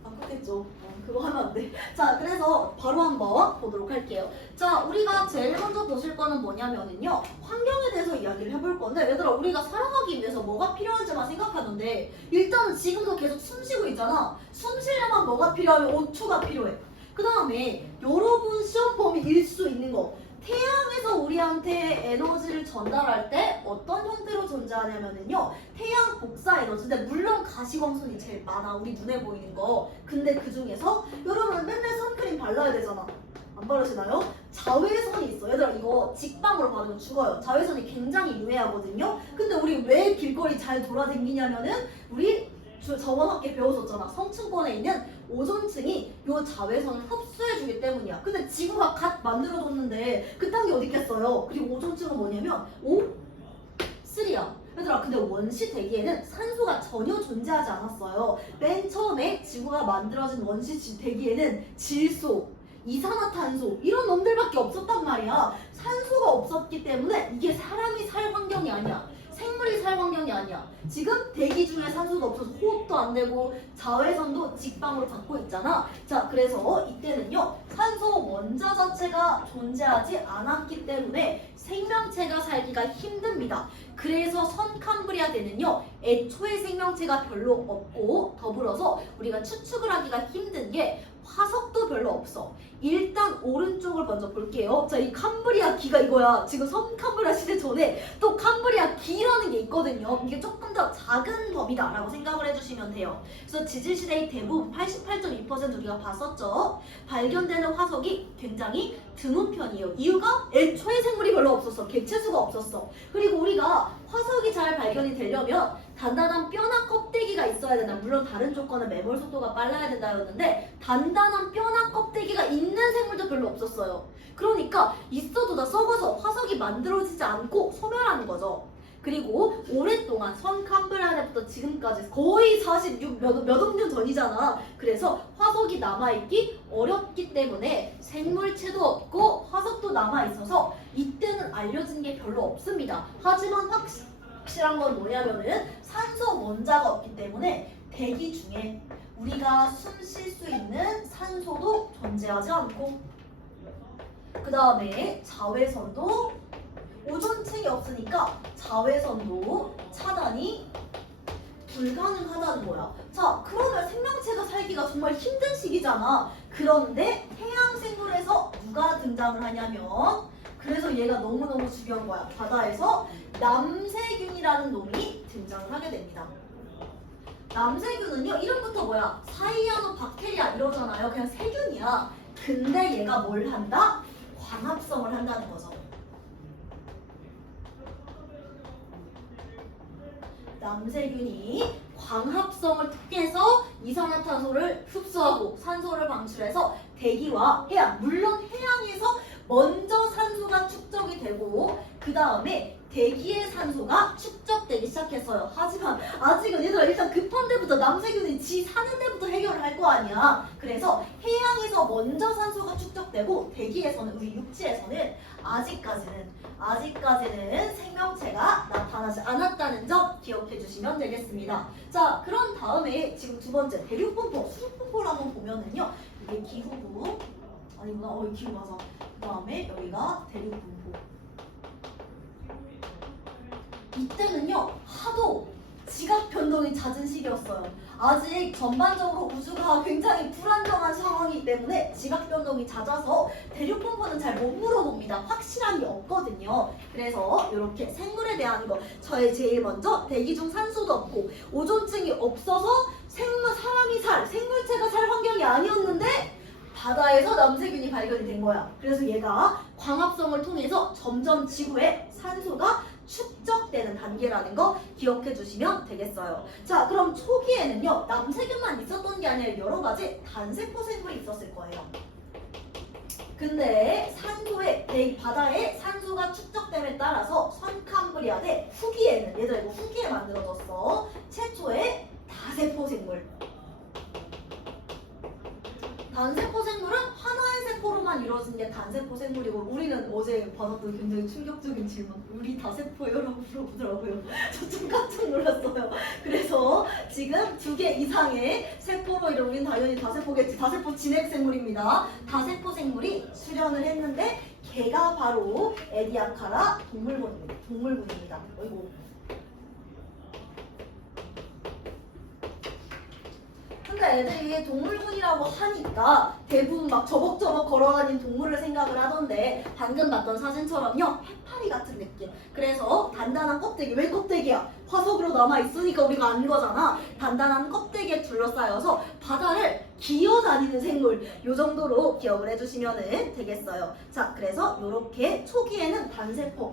바꿨겠죠. 그거 하면 안 돼. 자, 그래서 바로 한번 보도록 할게요. 자, 우리가 제일 먼저 보실 거는 뭐냐면은요, 환경에 대해서 이야기를 해볼 건데, 얘들아, 우리가 살아가기 위해서 뭐가 필요한지만 생각하는데, 일단은 지금도 계속 숨 쉬고 있잖아. 숨 쉬려면 뭐가 필요하면 O2가 필요해. 그 다음에 여러분 시험 범위일 수 있는 거. 태양에서 우리한테 에너지를 전달할 때 어떤 형태로 존재하냐면은요 태양 복사 에너지인데 물론 가시광선이 제일 많아 우리 눈에 보이는 거. 근데 그 중에서 여러분 맨날 선크림 발라야 되잖아. 안 바르시나요? 자외선이 있어. 얘들아 이거 직방으로 받으면 죽어요. 자외선이 굉장히 유해하거든요. 근데 우리 왜 길거리 잘 돌아다니냐면은 우리 저번 학기에 배웠었잖아. 성층권에 있는 오존층이 요 자외선을 흡수해주기 때문이야. 근데 지구가 갓 만들어졌는데 그딴 게 어디 있겠어요. 그리고 오존층은 뭐냐면 O3야. 얘들아 근데 원시 대기에는 산소가 전혀 존재하지 않았어요. 맨 처음에 지구가 만들어진 원시 대기에는 질소, 이산화탄소 이런 놈들밖에 없었단 말이야. 산소가 없었기 때문에 이게 사람이 살 환경이 아니야. 생물이 살 환경이 아니야. 지금 대기 중에 산소가 없어서 호흡도 안 되고 자외선도 직방으로 받고 있잖아. 자, 그래서 이때는요 산소 원자 자체가 존재하지 않았기 때문에 생명체가 살기가 힘듭니다. 그래서 선캄브리아대는요 애초에 생명체가 별로 없고 더불어서 우리가 추측을 하기가 힘든 게 화석도 별로 없어. 일단 오른쪽을 먼저 볼게요. 자, 이 캄브리아 기가 이거야. 지금 선캄브리아 시대 전에 또 캄브리아 기라는 게 있거든요. 이게 조금 더 작은 범위다라고 생각을 해주시면 돼요. 그래서 지질 시대의 대부분 88.2% 우리가 봤었죠. 발견되는 화석이 굉장히 드문 편이에요. 이유가 애초에 생물이 별로 없었어. 개체수가 없었어. 그리고 우리가 화석이 잘 발견이 되려면 단단한 뼈나 껍데기가 있어야 된다. 물론 다른 조건은 매몰 속도가 빨라야 된다였는데 단단한 뼈나 껍데기가 있는 생물도 별로 없었어요. 그러니까 있어도 다 썩어서 화석이 만들어지지 않고 소멸하는 거죠. 그리고 오랫동안 선캄브리아부터 지금까지 거의 46 몇 억 년 전이잖아. 그래서 화석이 남아있기 어렵기 때문에 생물체도 없고 화석도 남아있어서 이때는 알려진 게 별로 없습니다. 하지만 확실한 건 뭐냐면은 산소 원자가 없기 때문에 대기 중에 우리가 숨 쉴 수 있는 산소도 존재하지 않고 그 다음에 자외선도 오존층이 없으니까 자외선도 차단이 불가능하다는 거야. 자, 그러면 생명체가 살기가 정말 힘든 시기잖아. 그런데 해양 생물에서 누가 등장을 하냐면 그래서 얘가 너무너무 중요한 거야. 바다에서 남세균이라는 놈이 등장을 하게 됩니다. 남세균은요 이름부터 뭐야? 사이아노박테리아 이러잖아요. 그냥 세균이야. 근데 얘가 뭘 한다? 광합성을 한다는 거죠. 남세균이 광합성을 통해서 이산화탄소를 흡수하고 산소를 방출해서 대기와 해양, 물론 해양에서 먼저 산소가 축적이 되고 그 다음에 대기의 산소가 축적되기 시작했어요. 하지만 아직은 얘들아 일단 급한 데부터 남세균이 지 사는 데부터 해결을 할 거 아니야. 그래서 해양에서 먼저 산소가 축적되고 대기에서는 우리 육지에서는 아직까지는 생명체가 나타나지 않았다는 점 기억해 주시면 되겠습니다. 자, 그런 다음에 지금 두 번째 대륙분포, 수륙분포를 한번 보면은요 이게 기후부 아니구나, 이 기후 맞아. 그 다음에 여기가 대륙분포. 이때는요 하도 지각 변동이 잦은 시기였어요. 아직 전반적으로 우주가 굉장히 불안정한 상황이기 때문에 지각 변동이 잦아서 대륙분포는 잘 못 물어봅니다. 확실함이 없거든요. 그래서 이렇게 생물에 대한 거 저의 제일 먼저 대기 중 산소도 없고 오존층이 없어서 생물체가 살 환경이 아니었는데 바다에서 남세균이 발견이 된 거야. 그래서 얘가 광합성을 통해서 점점 지구에 산소가 축적되는 단계라는 거 기억해 주시면 되겠어요. 자, 그럼 초기에는요 남세균만 있었던 게 아니라 여러 가지 단세포 생물이 있었을 거예요. 근데 바다에 산소가 축적됨에 따라서 선캄브리아대 후기에는 얘들아 이거 후기에 만들어졌어. 최초의 다세포 생물. 단세포 생물은 하나의 세포로만 이루어진 게 단세포 생물이고 우리는 어제 받았던 굉장히 충격적인 질문 우리 다세포예요라고 물어보더라고요. 저 좀 깜짝 놀랐어요. 그래서 지금 2개 이상의 세포로 이루어진 우린 당연히 다세포겠지. 다세포 진핵 생물입니다. 다세포 생물이 수련을 했는데 걔가 바로 에디아카라 동물군입니다. 어이구. 근데 애들이 동물군이라고 하니까 대부분 막 저벅저벅 걸어다니는 동물을 생각을 하던데 방금 봤던 사진처럼요 해파리 같은 느낌. 그래서 단단한 껍데기. 왜 껍데기야? 화석으로 남아있으니까 우리가 안 거잖아. 단단한 껍데기에 둘러싸여서 바다를 기어다니는 생물. 요 정도로 기억을 해주시면 되겠어요. 자, 그래서 요렇게 초기에는 단세포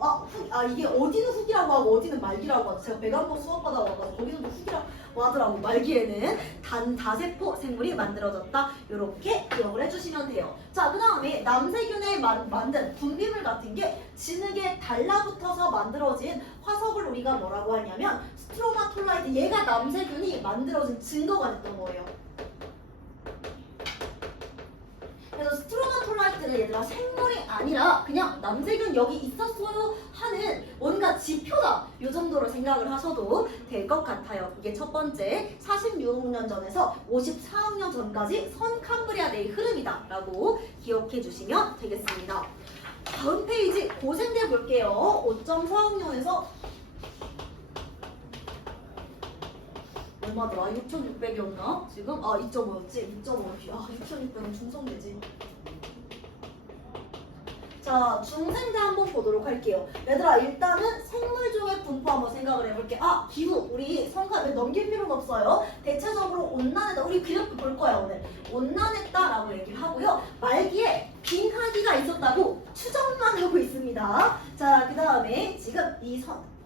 이게 어디는 후기라고 하고 어디는 말기라고 하죠. 제가 배관법 수업하다 와가지고 거기서도 후기라고 하더라고. 말기에는 다세포 생물이 만들어졌다. 요렇게 기억을 해주시면 돼요. 자, 그 다음에 남세균에 만든 분비물 같은 게 진흙에 달라붙어서 만들어진 화석을 우리가 뭐라고 하냐면 스트로마톨라이트. 얘가 남세균이 만들어진 증거가 됐던 거예요. 그래서 스트로마톨라이트 그는 얘들아 생물이 아니라 그냥 남세균 여기 있었어요 하는 뭔가 지표다 이 정도로 생각을 하셔도 될 것 같아요. 이게 첫 번째 46억 년 전에서 54억 년 전까지 선캄브리아대의 흐름이다 라고 기억해 주시면 되겠습니다. 다음 페이지 고생대 볼게요. 5.4억 년에서 얼마더라? 6,600이었나? 지금? 2.5였지? 2.5였지? 6,600은 중성되지. 자, 중생대 한번 보도록 할게요. 얘들아, 일단은 생물종의 분포 한번 생각을 해볼게. 기후. 우리 성과 넘길 필요는 없어요. 대체적으로 온난했다. 우리 그래프 볼 거야, 오늘. 온난했다라고 얘기를 하고요. 말기에 빙하기가 있었다고 추정만 하고 있습니다. 자, 그 다음에 지금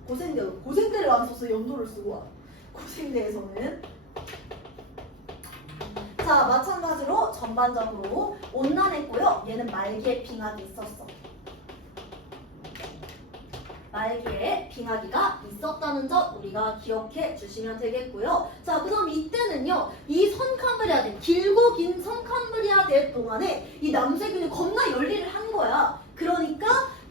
고생대를 안 써서 연도를 쓰고 와. 고생대에서는 자 마찬가지로 전반적으로 온난했고요. 얘는 말기에 빙하기 있었어. 말기에 빙하기가 있었다는 점 우리가 기억해 주시면 되겠고요. 자 그럼 이때는요. 이 선캄브리아대 길고 긴 선캄브리아대 동안에 이 남세균이 겁나 열일을 한 거야. 그러니까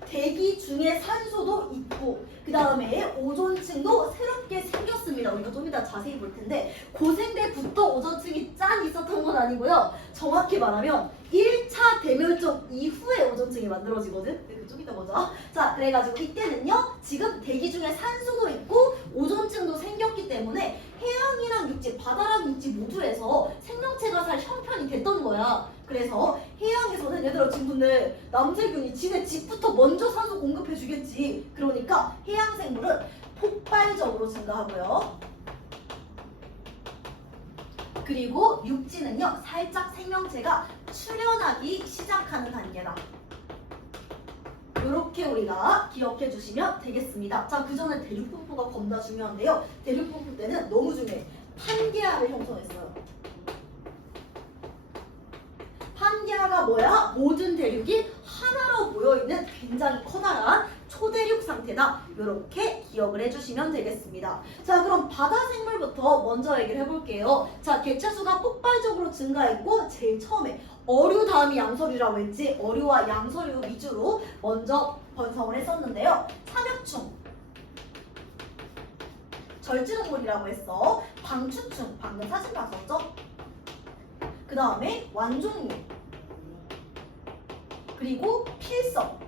대기 중에 산소도 있고 그 다음에 오존층도 새롭게 생겼습니다. 우리가 좀 이따 자세히 볼 텐데 고생대부터 오존층이 짠 있었던 건 아니고요. 정확히 말하면 1차 대멸종 이후에 오존층이 만들어지거든. 좀 이따 보자. 자 그래가지고 이때는요. 지금 대기 중에 산소도 있고 오존층도 생겼기 때문에 해양이랑 육지, 바다랑 육지 모두에서 생명체가 살 형편이 됐던 거야. 그래서 해양에서는 얘들아 친구들 남세균이 지네 집부터 먼저 산소 공급해 주겠지. 그러니까 해양 생물은 폭발적으로 증가하고요. 그리고 육지는요 살짝 생명체가 출현하기 시작하는 단계다. 이렇게 우리가 기억해 주시면 되겠습니다. 자, 그 전에 대륙 분포가 겁나 중요한데요. 대륙 분포 때는 너무 중요해. 판게아를 형성했어요. 판게아가 뭐야? 모든 대륙이 하나로 모여있는 굉장히 커다란 초대륙 상태다. 이렇게 기억을 해주시면 되겠습니다. 자, 그럼 바다 생물부터 먼저 얘기를 해볼게요. 자, 개체수가 폭발적으로 증가했고 제일 처음에 어류 다음이 양서류라고 했지. 어류와 양서류 위주로 먼저 번성을 했었는데요. 삼엽충, 절지동물이라고 했어. 방추충, 방금 사진 봤었죠? 그 다음에 완종류, 그리고 필성,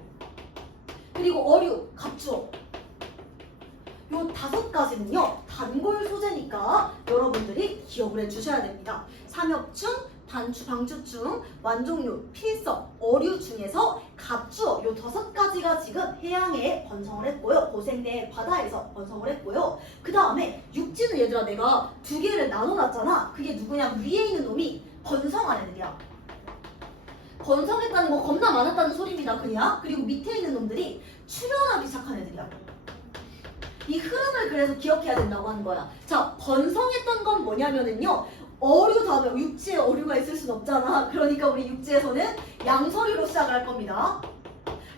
그리고 어류, 갑주어. 요 5가지는요 단골 소재니까 여러분들이 기억을 해주셔야 됩니다. 삼엽충, 방추충, 완종류, 필성, 어류 중에서 갑주어 요 5가지가 지금 해양에 번성을 했고요. 고생대 바다에서 번성을 했고요. 그 다음에 육지는 얘들아 내가 2개를 나눠놨잖아. 그게 누구냐? 위에 있는 놈이 번성한 애들이야. 번성했다는 거 겁나 많았다는 소리입니다. 그냥. 그리고 밑에 있는 놈들이 출현하기 시작한 애들이야. 이 흐름을 그래서 기억해야 된다고 하는 거야. 자, 번성했던 건 뭐냐면은요. 어류 다음에 육지에 어류가 있을 순 없잖아. 그러니까 우리 육지에서는 양서류로 시작을 할 겁니다.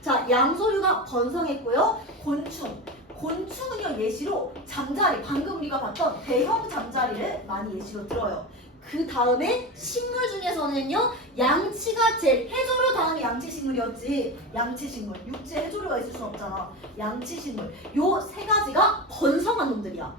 자, 양서류가 번성했고요. 곤충은요 예시로 잠자리, 방금 우리가 봤던 대형 잠자리를 많이 예시로 들어요. 그 다음에 식물 중에서는요 양치가 제일, 해조류 다음에 양치식물이었지. 양치식물, 육지에 해조류가 있을 순 없잖아. 양치식물, 요 3가지가 번성한 놈들이야.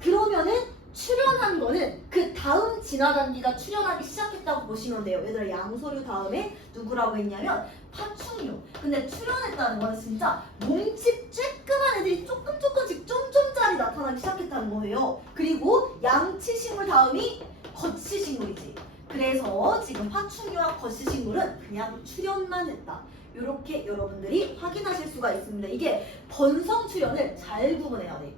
그러면은 출현한 거는 그 다음 진화 단계가 출현하기 시작했다고 보시면 돼요. 얘들아 양서류 다음에 누구라고 했냐면 파충류. 근데 출현했다는 건 진짜 몸집 쬐끄만 애들이 조금씩 좀좀짜리 나타나기 시작했다는 거예요. 그리고 양치식물 다음이 거치식물이지. 그래서 지금 파충류와 거치식물은 그냥 출현만 했다. 이렇게 여러분들이 확인하실 수가 있습니다. 이게 번성 출현을 잘 구분해야 돼.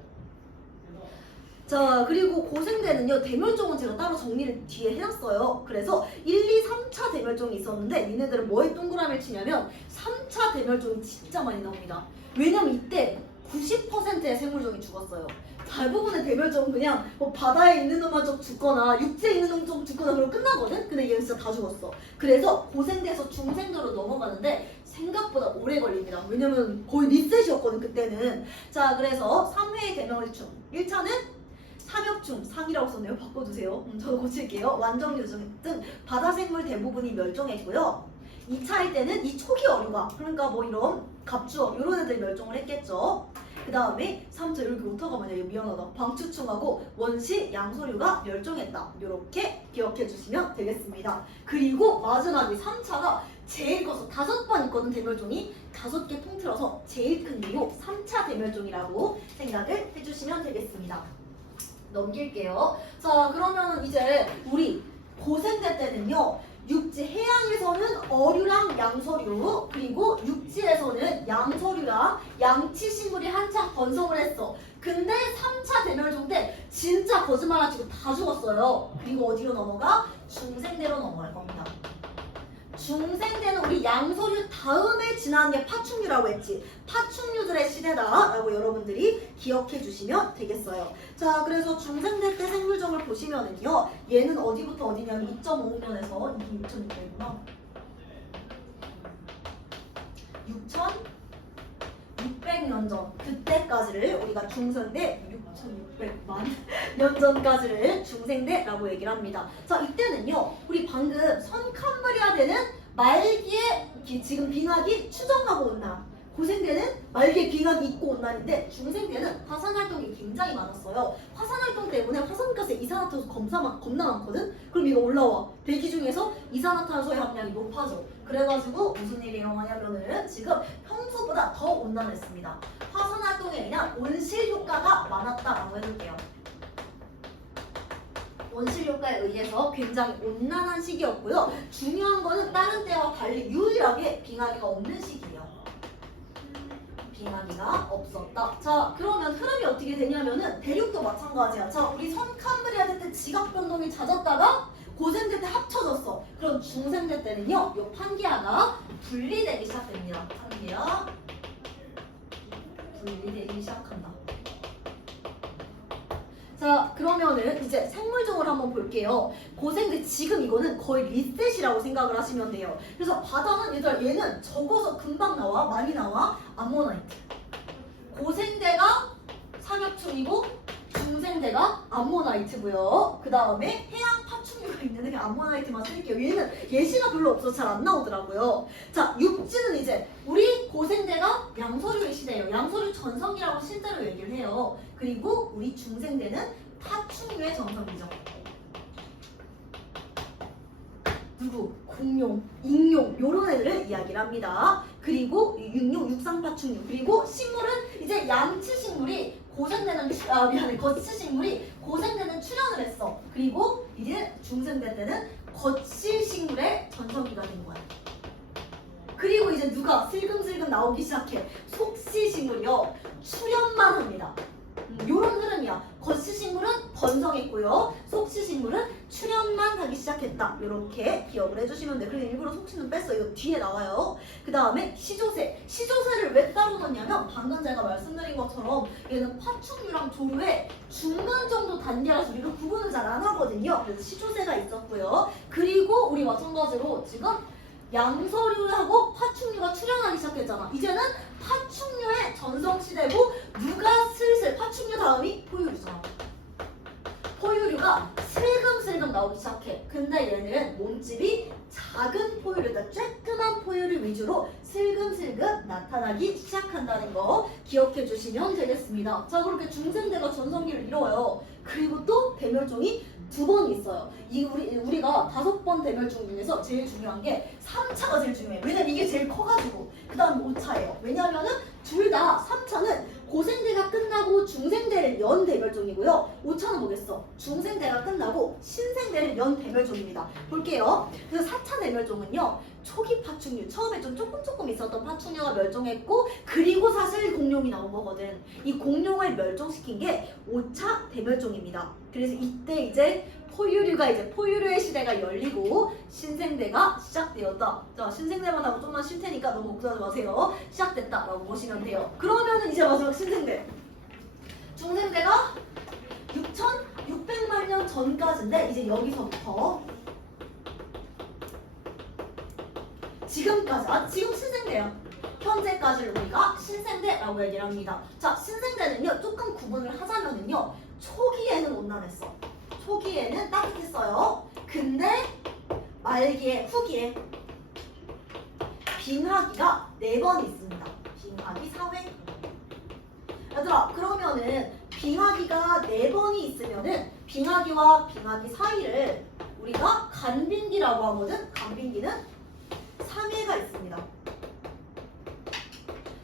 자, 그리고 고생대는요 대멸종은 제가 따로 정리를 뒤에 해놨어요. 그래서 1, 2, 3차 대멸종이 있었는데 니네들은 뭐에 동그라미를 치냐면 3차 대멸종이 진짜 많이 나옵니다. 왜냐면 이때 90%의 생물종이 죽었어요. 대부분의 대멸종은 그냥 뭐 바다에 있는 놈만 좀 죽거나 육지에 있는 놈 좀 죽거나 그러고 끝나거든? 근데 얘는 진짜 다 죽었어. 그래서 고생대에서 중생대로 넘어가는데 생각보다 오래 걸립니다. 왜냐면 거의 리셋이었거든 그때는. 자, 그래서 3회의 대멸종. 1차는 삼엽충, 상이라고 썼네요. 바꿔주세요. 저도 고칠게요. 완종류 등 바다생물 대부분이 멸종했고요. 2차일 때는 이 초기 어류가 그러니까 뭐 이런 갑주어 이런 애들이 멸종을 했겠죠. 그 다음에 3차 이렇게 오타가 뭐냐 이거 미안하다. 방추충하고 원시 양서류가 멸종했다. 이렇게 기억해 주시면 되겠습니다. 그리고 마지막에 3차가 제일 커서 5번 있거든 대멸종이 5개 통틀어서 제일 큰 게요 3차 대멸종이라고 생각을 해주시면 되겠습니다. 넘길게요. 자 그러면 이제 우리 고생대 때는요 육지 해양에서는 어류랑 양서류 그리고 육지에서는 양서류랑 양치식물이 한창 번성을 했어. 근데 3차 대멸종 때 진짜 거짓말하시고 다 죽었어요. 그리고 어디로 넘어가? 중생대로 넘어갈 겁니다. 중생대는 우리 양서류 다음에 지나는 게 파충류라고 했지. 파충류들의 시대다라고 여러분들이 기억해 주시면 되겠어요. 자, 그래서 중생대 때 생물종을 보시면은요. 얘는 어디부터 어디냐면 2.5년에서 이게 6,600이구나. 6,600년 전 그때까지를 우리가 중생대 6,600만 년 전까지를 중생대라고 얘기를 합니다. 자 이때는요 우리 방금 선칸브리아대는 말기에 지금 빙하기 추정하고 온 날, 고생대는 말기에 빙하기 있고 온 날인데 중생대는 화산활동이 굉장히 많았어요. 화산활동 때문에 화산가스에 이산화탄소 겁나 많거든? 그럼 이거 올라와. 대기 중에서 이산화탄소의 함량이 높아져. 그래가지고 무슨 일이 일어나냐면은 지금 평소보다 더 온난했습니다. 화산활동에 의한 온실 효과가 많았다라고 해볼게요. 온실 효과에 의해서 굉장히 온난한 시기였고요. 중요한 거는 다른 때와 달리 유일하게 빙하기가 없는 시기예요. 빙하기가 없었다. 자, 그러면 흐름이 어떻게 되냐면은 대륙도 마찬가지야. 자, 우리 선캄브리아 때 지각 변동이 잦았다가 고생대 때 합쳐졌어. 그럼 중생대 때는요, 요 판기아가 분리되기 시작됩니다. 판기아 분리되기 시작한다. 자 그러면은 이제 생물종을 한번 볼게요. 고생대 지금 이거는 거의 리셋이라고 생각을 하시면 돼요. 그래서 바다는 얘는 적어서 금방 나와 많이 나와 암모나이트. 고생대가 상엽충이고 중생대가 암모나이트고요. 그 다음에 해양 파충류가 있는 게 암모나이트만 쓸게요. 얘는 예시가 별로 없어서 잘 안 나오더라고요. 자 육지는 이제 우리 고생대가 양서류의 시대예요. 양서류 전성기라고 실제로 얘기를 해요. 그리고 우리 중생대는 파충류의 전성기죠. 누구? 공룡, 익룡 요런 애들을 이야기를 합니다. 그리고 육룡, 육상파충류 그리고 식물은 이제 양치식물이 고생대는 거치식물이 고생대는 출현을 했어. 그리고 이제 중생대 때는 거치식물의 전성기가 된 거야. 그리고 이제 누가 슬금슬금 나오기 시작해. 속시식물이요. 출현만 합니다. 요런 흐름이야. 거치식물은 번성했고요. 속시식물은 출현만 하기 시작했다. 이렇게 기억을 해주시면 돼요. 그래서 일부러 속시는 뺐어. 이거 뒤에 나와요. 그 다음에 시조새. 시조새를 왜 따로 넣냐면 방금 제가 말씀드린 것처럼 얘는 파충류랑 조류의 중간 정도 단계라서 우리가 구분을 잘 안 하거든요. 그래서 시조새가 있었고요. 그리고 우리 마찬가지로 지금 양서류하고 파충류가 출현하기 시작했잖아. 이제는 파충류의 전성시대고 누가 슬슬 파충류 다음이 포유류잖아. 포유류가 슬금슬금 나오기 시작해. 근데 얘는 몸집이 작은 포유류다. 쬐끄만 포유류 위주로 슬금슬금 나타나기 시작한다는 거 기억해 주시면 되겠습니다. 자 그렇게 중생대가 전성기를 이뤄요. 그리고 또 대멸종이 2번 있어요. 우리가 5번 대멸종 중에서 제일 중요한 게 3차가 제일 중요해요. 왜냐면 이게 제일 커가지고. 그 다음 5차예요. 왜냐면은 둘 다 3차는 고생대가 끝나고 중생대를 연 대멸종이고요. 5차는 뭐겠어? 중생대가 끝나고 신생대를 연 대멸종입니다. 볼게요. 그래서 4차 대멸종은요. 초기 파충류, 처음에 좀 조금 있었던 파충류가 멸종했고 그리고 사실 공룡이 나온 거거든. 이 공룡을 멸종시킨 게 5차 대멸종입니다. 그래서 이때 이제 포유류의 시대가 열리고 신생대가 시작되었다. 자, 신생대만 하고 좀만 쉴 테니까 너무 걱정하지 마세요. 시작됐다라고 보시면 돼요. 그러면은 이제 마지막 신생대. 중생대가 6,600만 년 전까지인데 이제 여기서부터 지금까지, 지금 신생대야. 현재까지를 우리가 신생대라고 얘기를 합니다. 자, 신생대는요, 조금 구분을 하자면은요, 초기에는 온난했어. 초기에는 따뜻했어요. 근데 말기에, 후기에 빙하기가 4번 있습니다. 빙하기 4회. 얘들아, 그러면은 빙하기가 4번이 있으면은 빙하기와 빙하기 사이를 우리가 간빙기라고 하거든. 간빙기는 3회가 있습니다.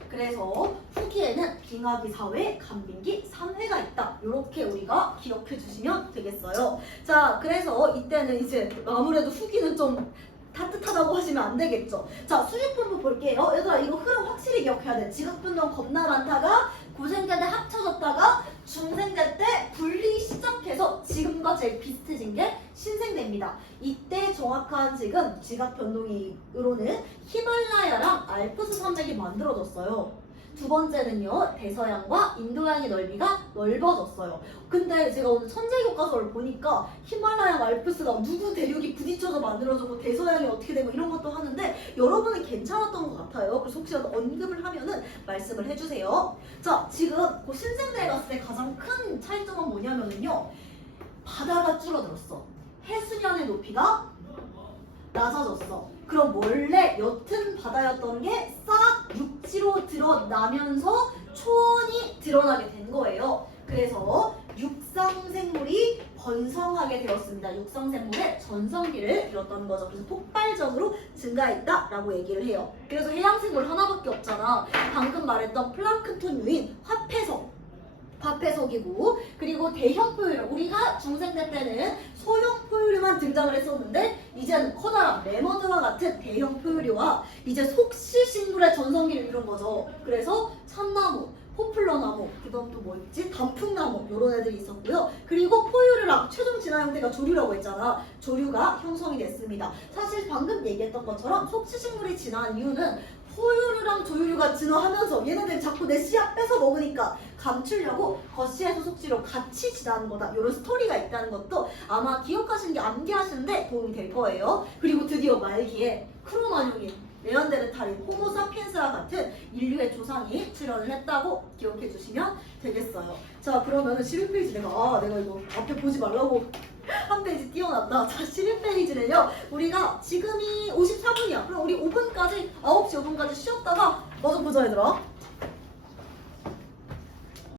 그래서 후기에는 빙하기 4회, 간빙기 3회가 있다. 이렇게 우리가 기억해 주시면 되겠어요. 자, 그래서 이때는 이제 아무래도 후기는 좀 따뜻하다고 하시면 안 되겠죠. 자, 수직분부 볼게요. 얘들아, 이거 흐름 확실히 기억해야 돼. 지각변동 겁나 많다가 고생대 때 합쳐졌다가 중생대 때 분리 시작해서 지금과 제일 비슷해진 게 신생대입니다. 이때 정확한 지금 지각변동으로는 히말라야랑 알프스 산맥이 만들어졌어요. 두 번째는요, 대서양과 인도양의 넓이가 넓어졌어요. 근데 제가 오늘 천재교과서를 보니까 히말라야 알프스가 누구 대륙이 부딪혀서 만들어졌고 대서양이 어떻게 되고 이런 것도 하는데 여러분은 괜찮았던 것 같아요. 그래서 혹시라도 언급을 하면은 말씀을 해주세요. 자, 지금 그 신생대에 갔을 때 가장 큰 차이점은 뭐냐면요, 바다가 줄어들었어. 해수면의 높이가 낮아졌어. 그럼 원래 옅은 바다였던 게 싹 육지로 드러나면서 초원이 드러나게 된 거예요. 그래서 육상생물이 번성하게 되었습니다. 육상생물의 전성기를 이뤘다는 거죠. 그래서 폭발적으로 증가했다라고 얘기를 해요. 그래서 해양생물 하나밖에 없잖아. 방금 말했던 플랑크톤 유인 화폐석이고, 그리고 대형 포유류, 우리가 중생대 때는 소형 포유류만 등장을 했었는데 이제는 커다란 레머드와 같은 대형 포유류와 이제 속시식물의 전성기를 이룬 거죠. 그래서 참나무, 포플러나무, 그다음 또 뭐 있지? 단풍나무, 이런 애들이 있었고요. 그리고 포유류랑 최종 진화 형태가 조류라고 했잖아. 조류가 형성이 됐습니다. 사실 방금 얘기했던 것처럼 속시식물이 진화한 이유는 포유류랑 조유류가 진화하면서 얘네들이 자꾸 내 씨앗 뺏어 먹으니까 감추려고 거시에서 속시로 같이 진화하는 거다. 이런 스토리가 있다는 것도 아마 기억하시는 게 암기하시는데 도움이 될 거예요. 그리고 드디어 말기에 크로마뇽인, 네안데르탈인, 호모사피엔스와 같은 인류의 조상이 출현을 했다고 기억해 주시면 되겠어요. 자, 그러면은 11페이지 내가 이거 앞에 보지 말라고 한 페이지 띄워놨다. 자, 11페이지는요. 우리가 지금이 54분이야. 그럼 우리 5분까지, 9시 5분까지 쉬었다가 뭐 좀 보자, 얘들아.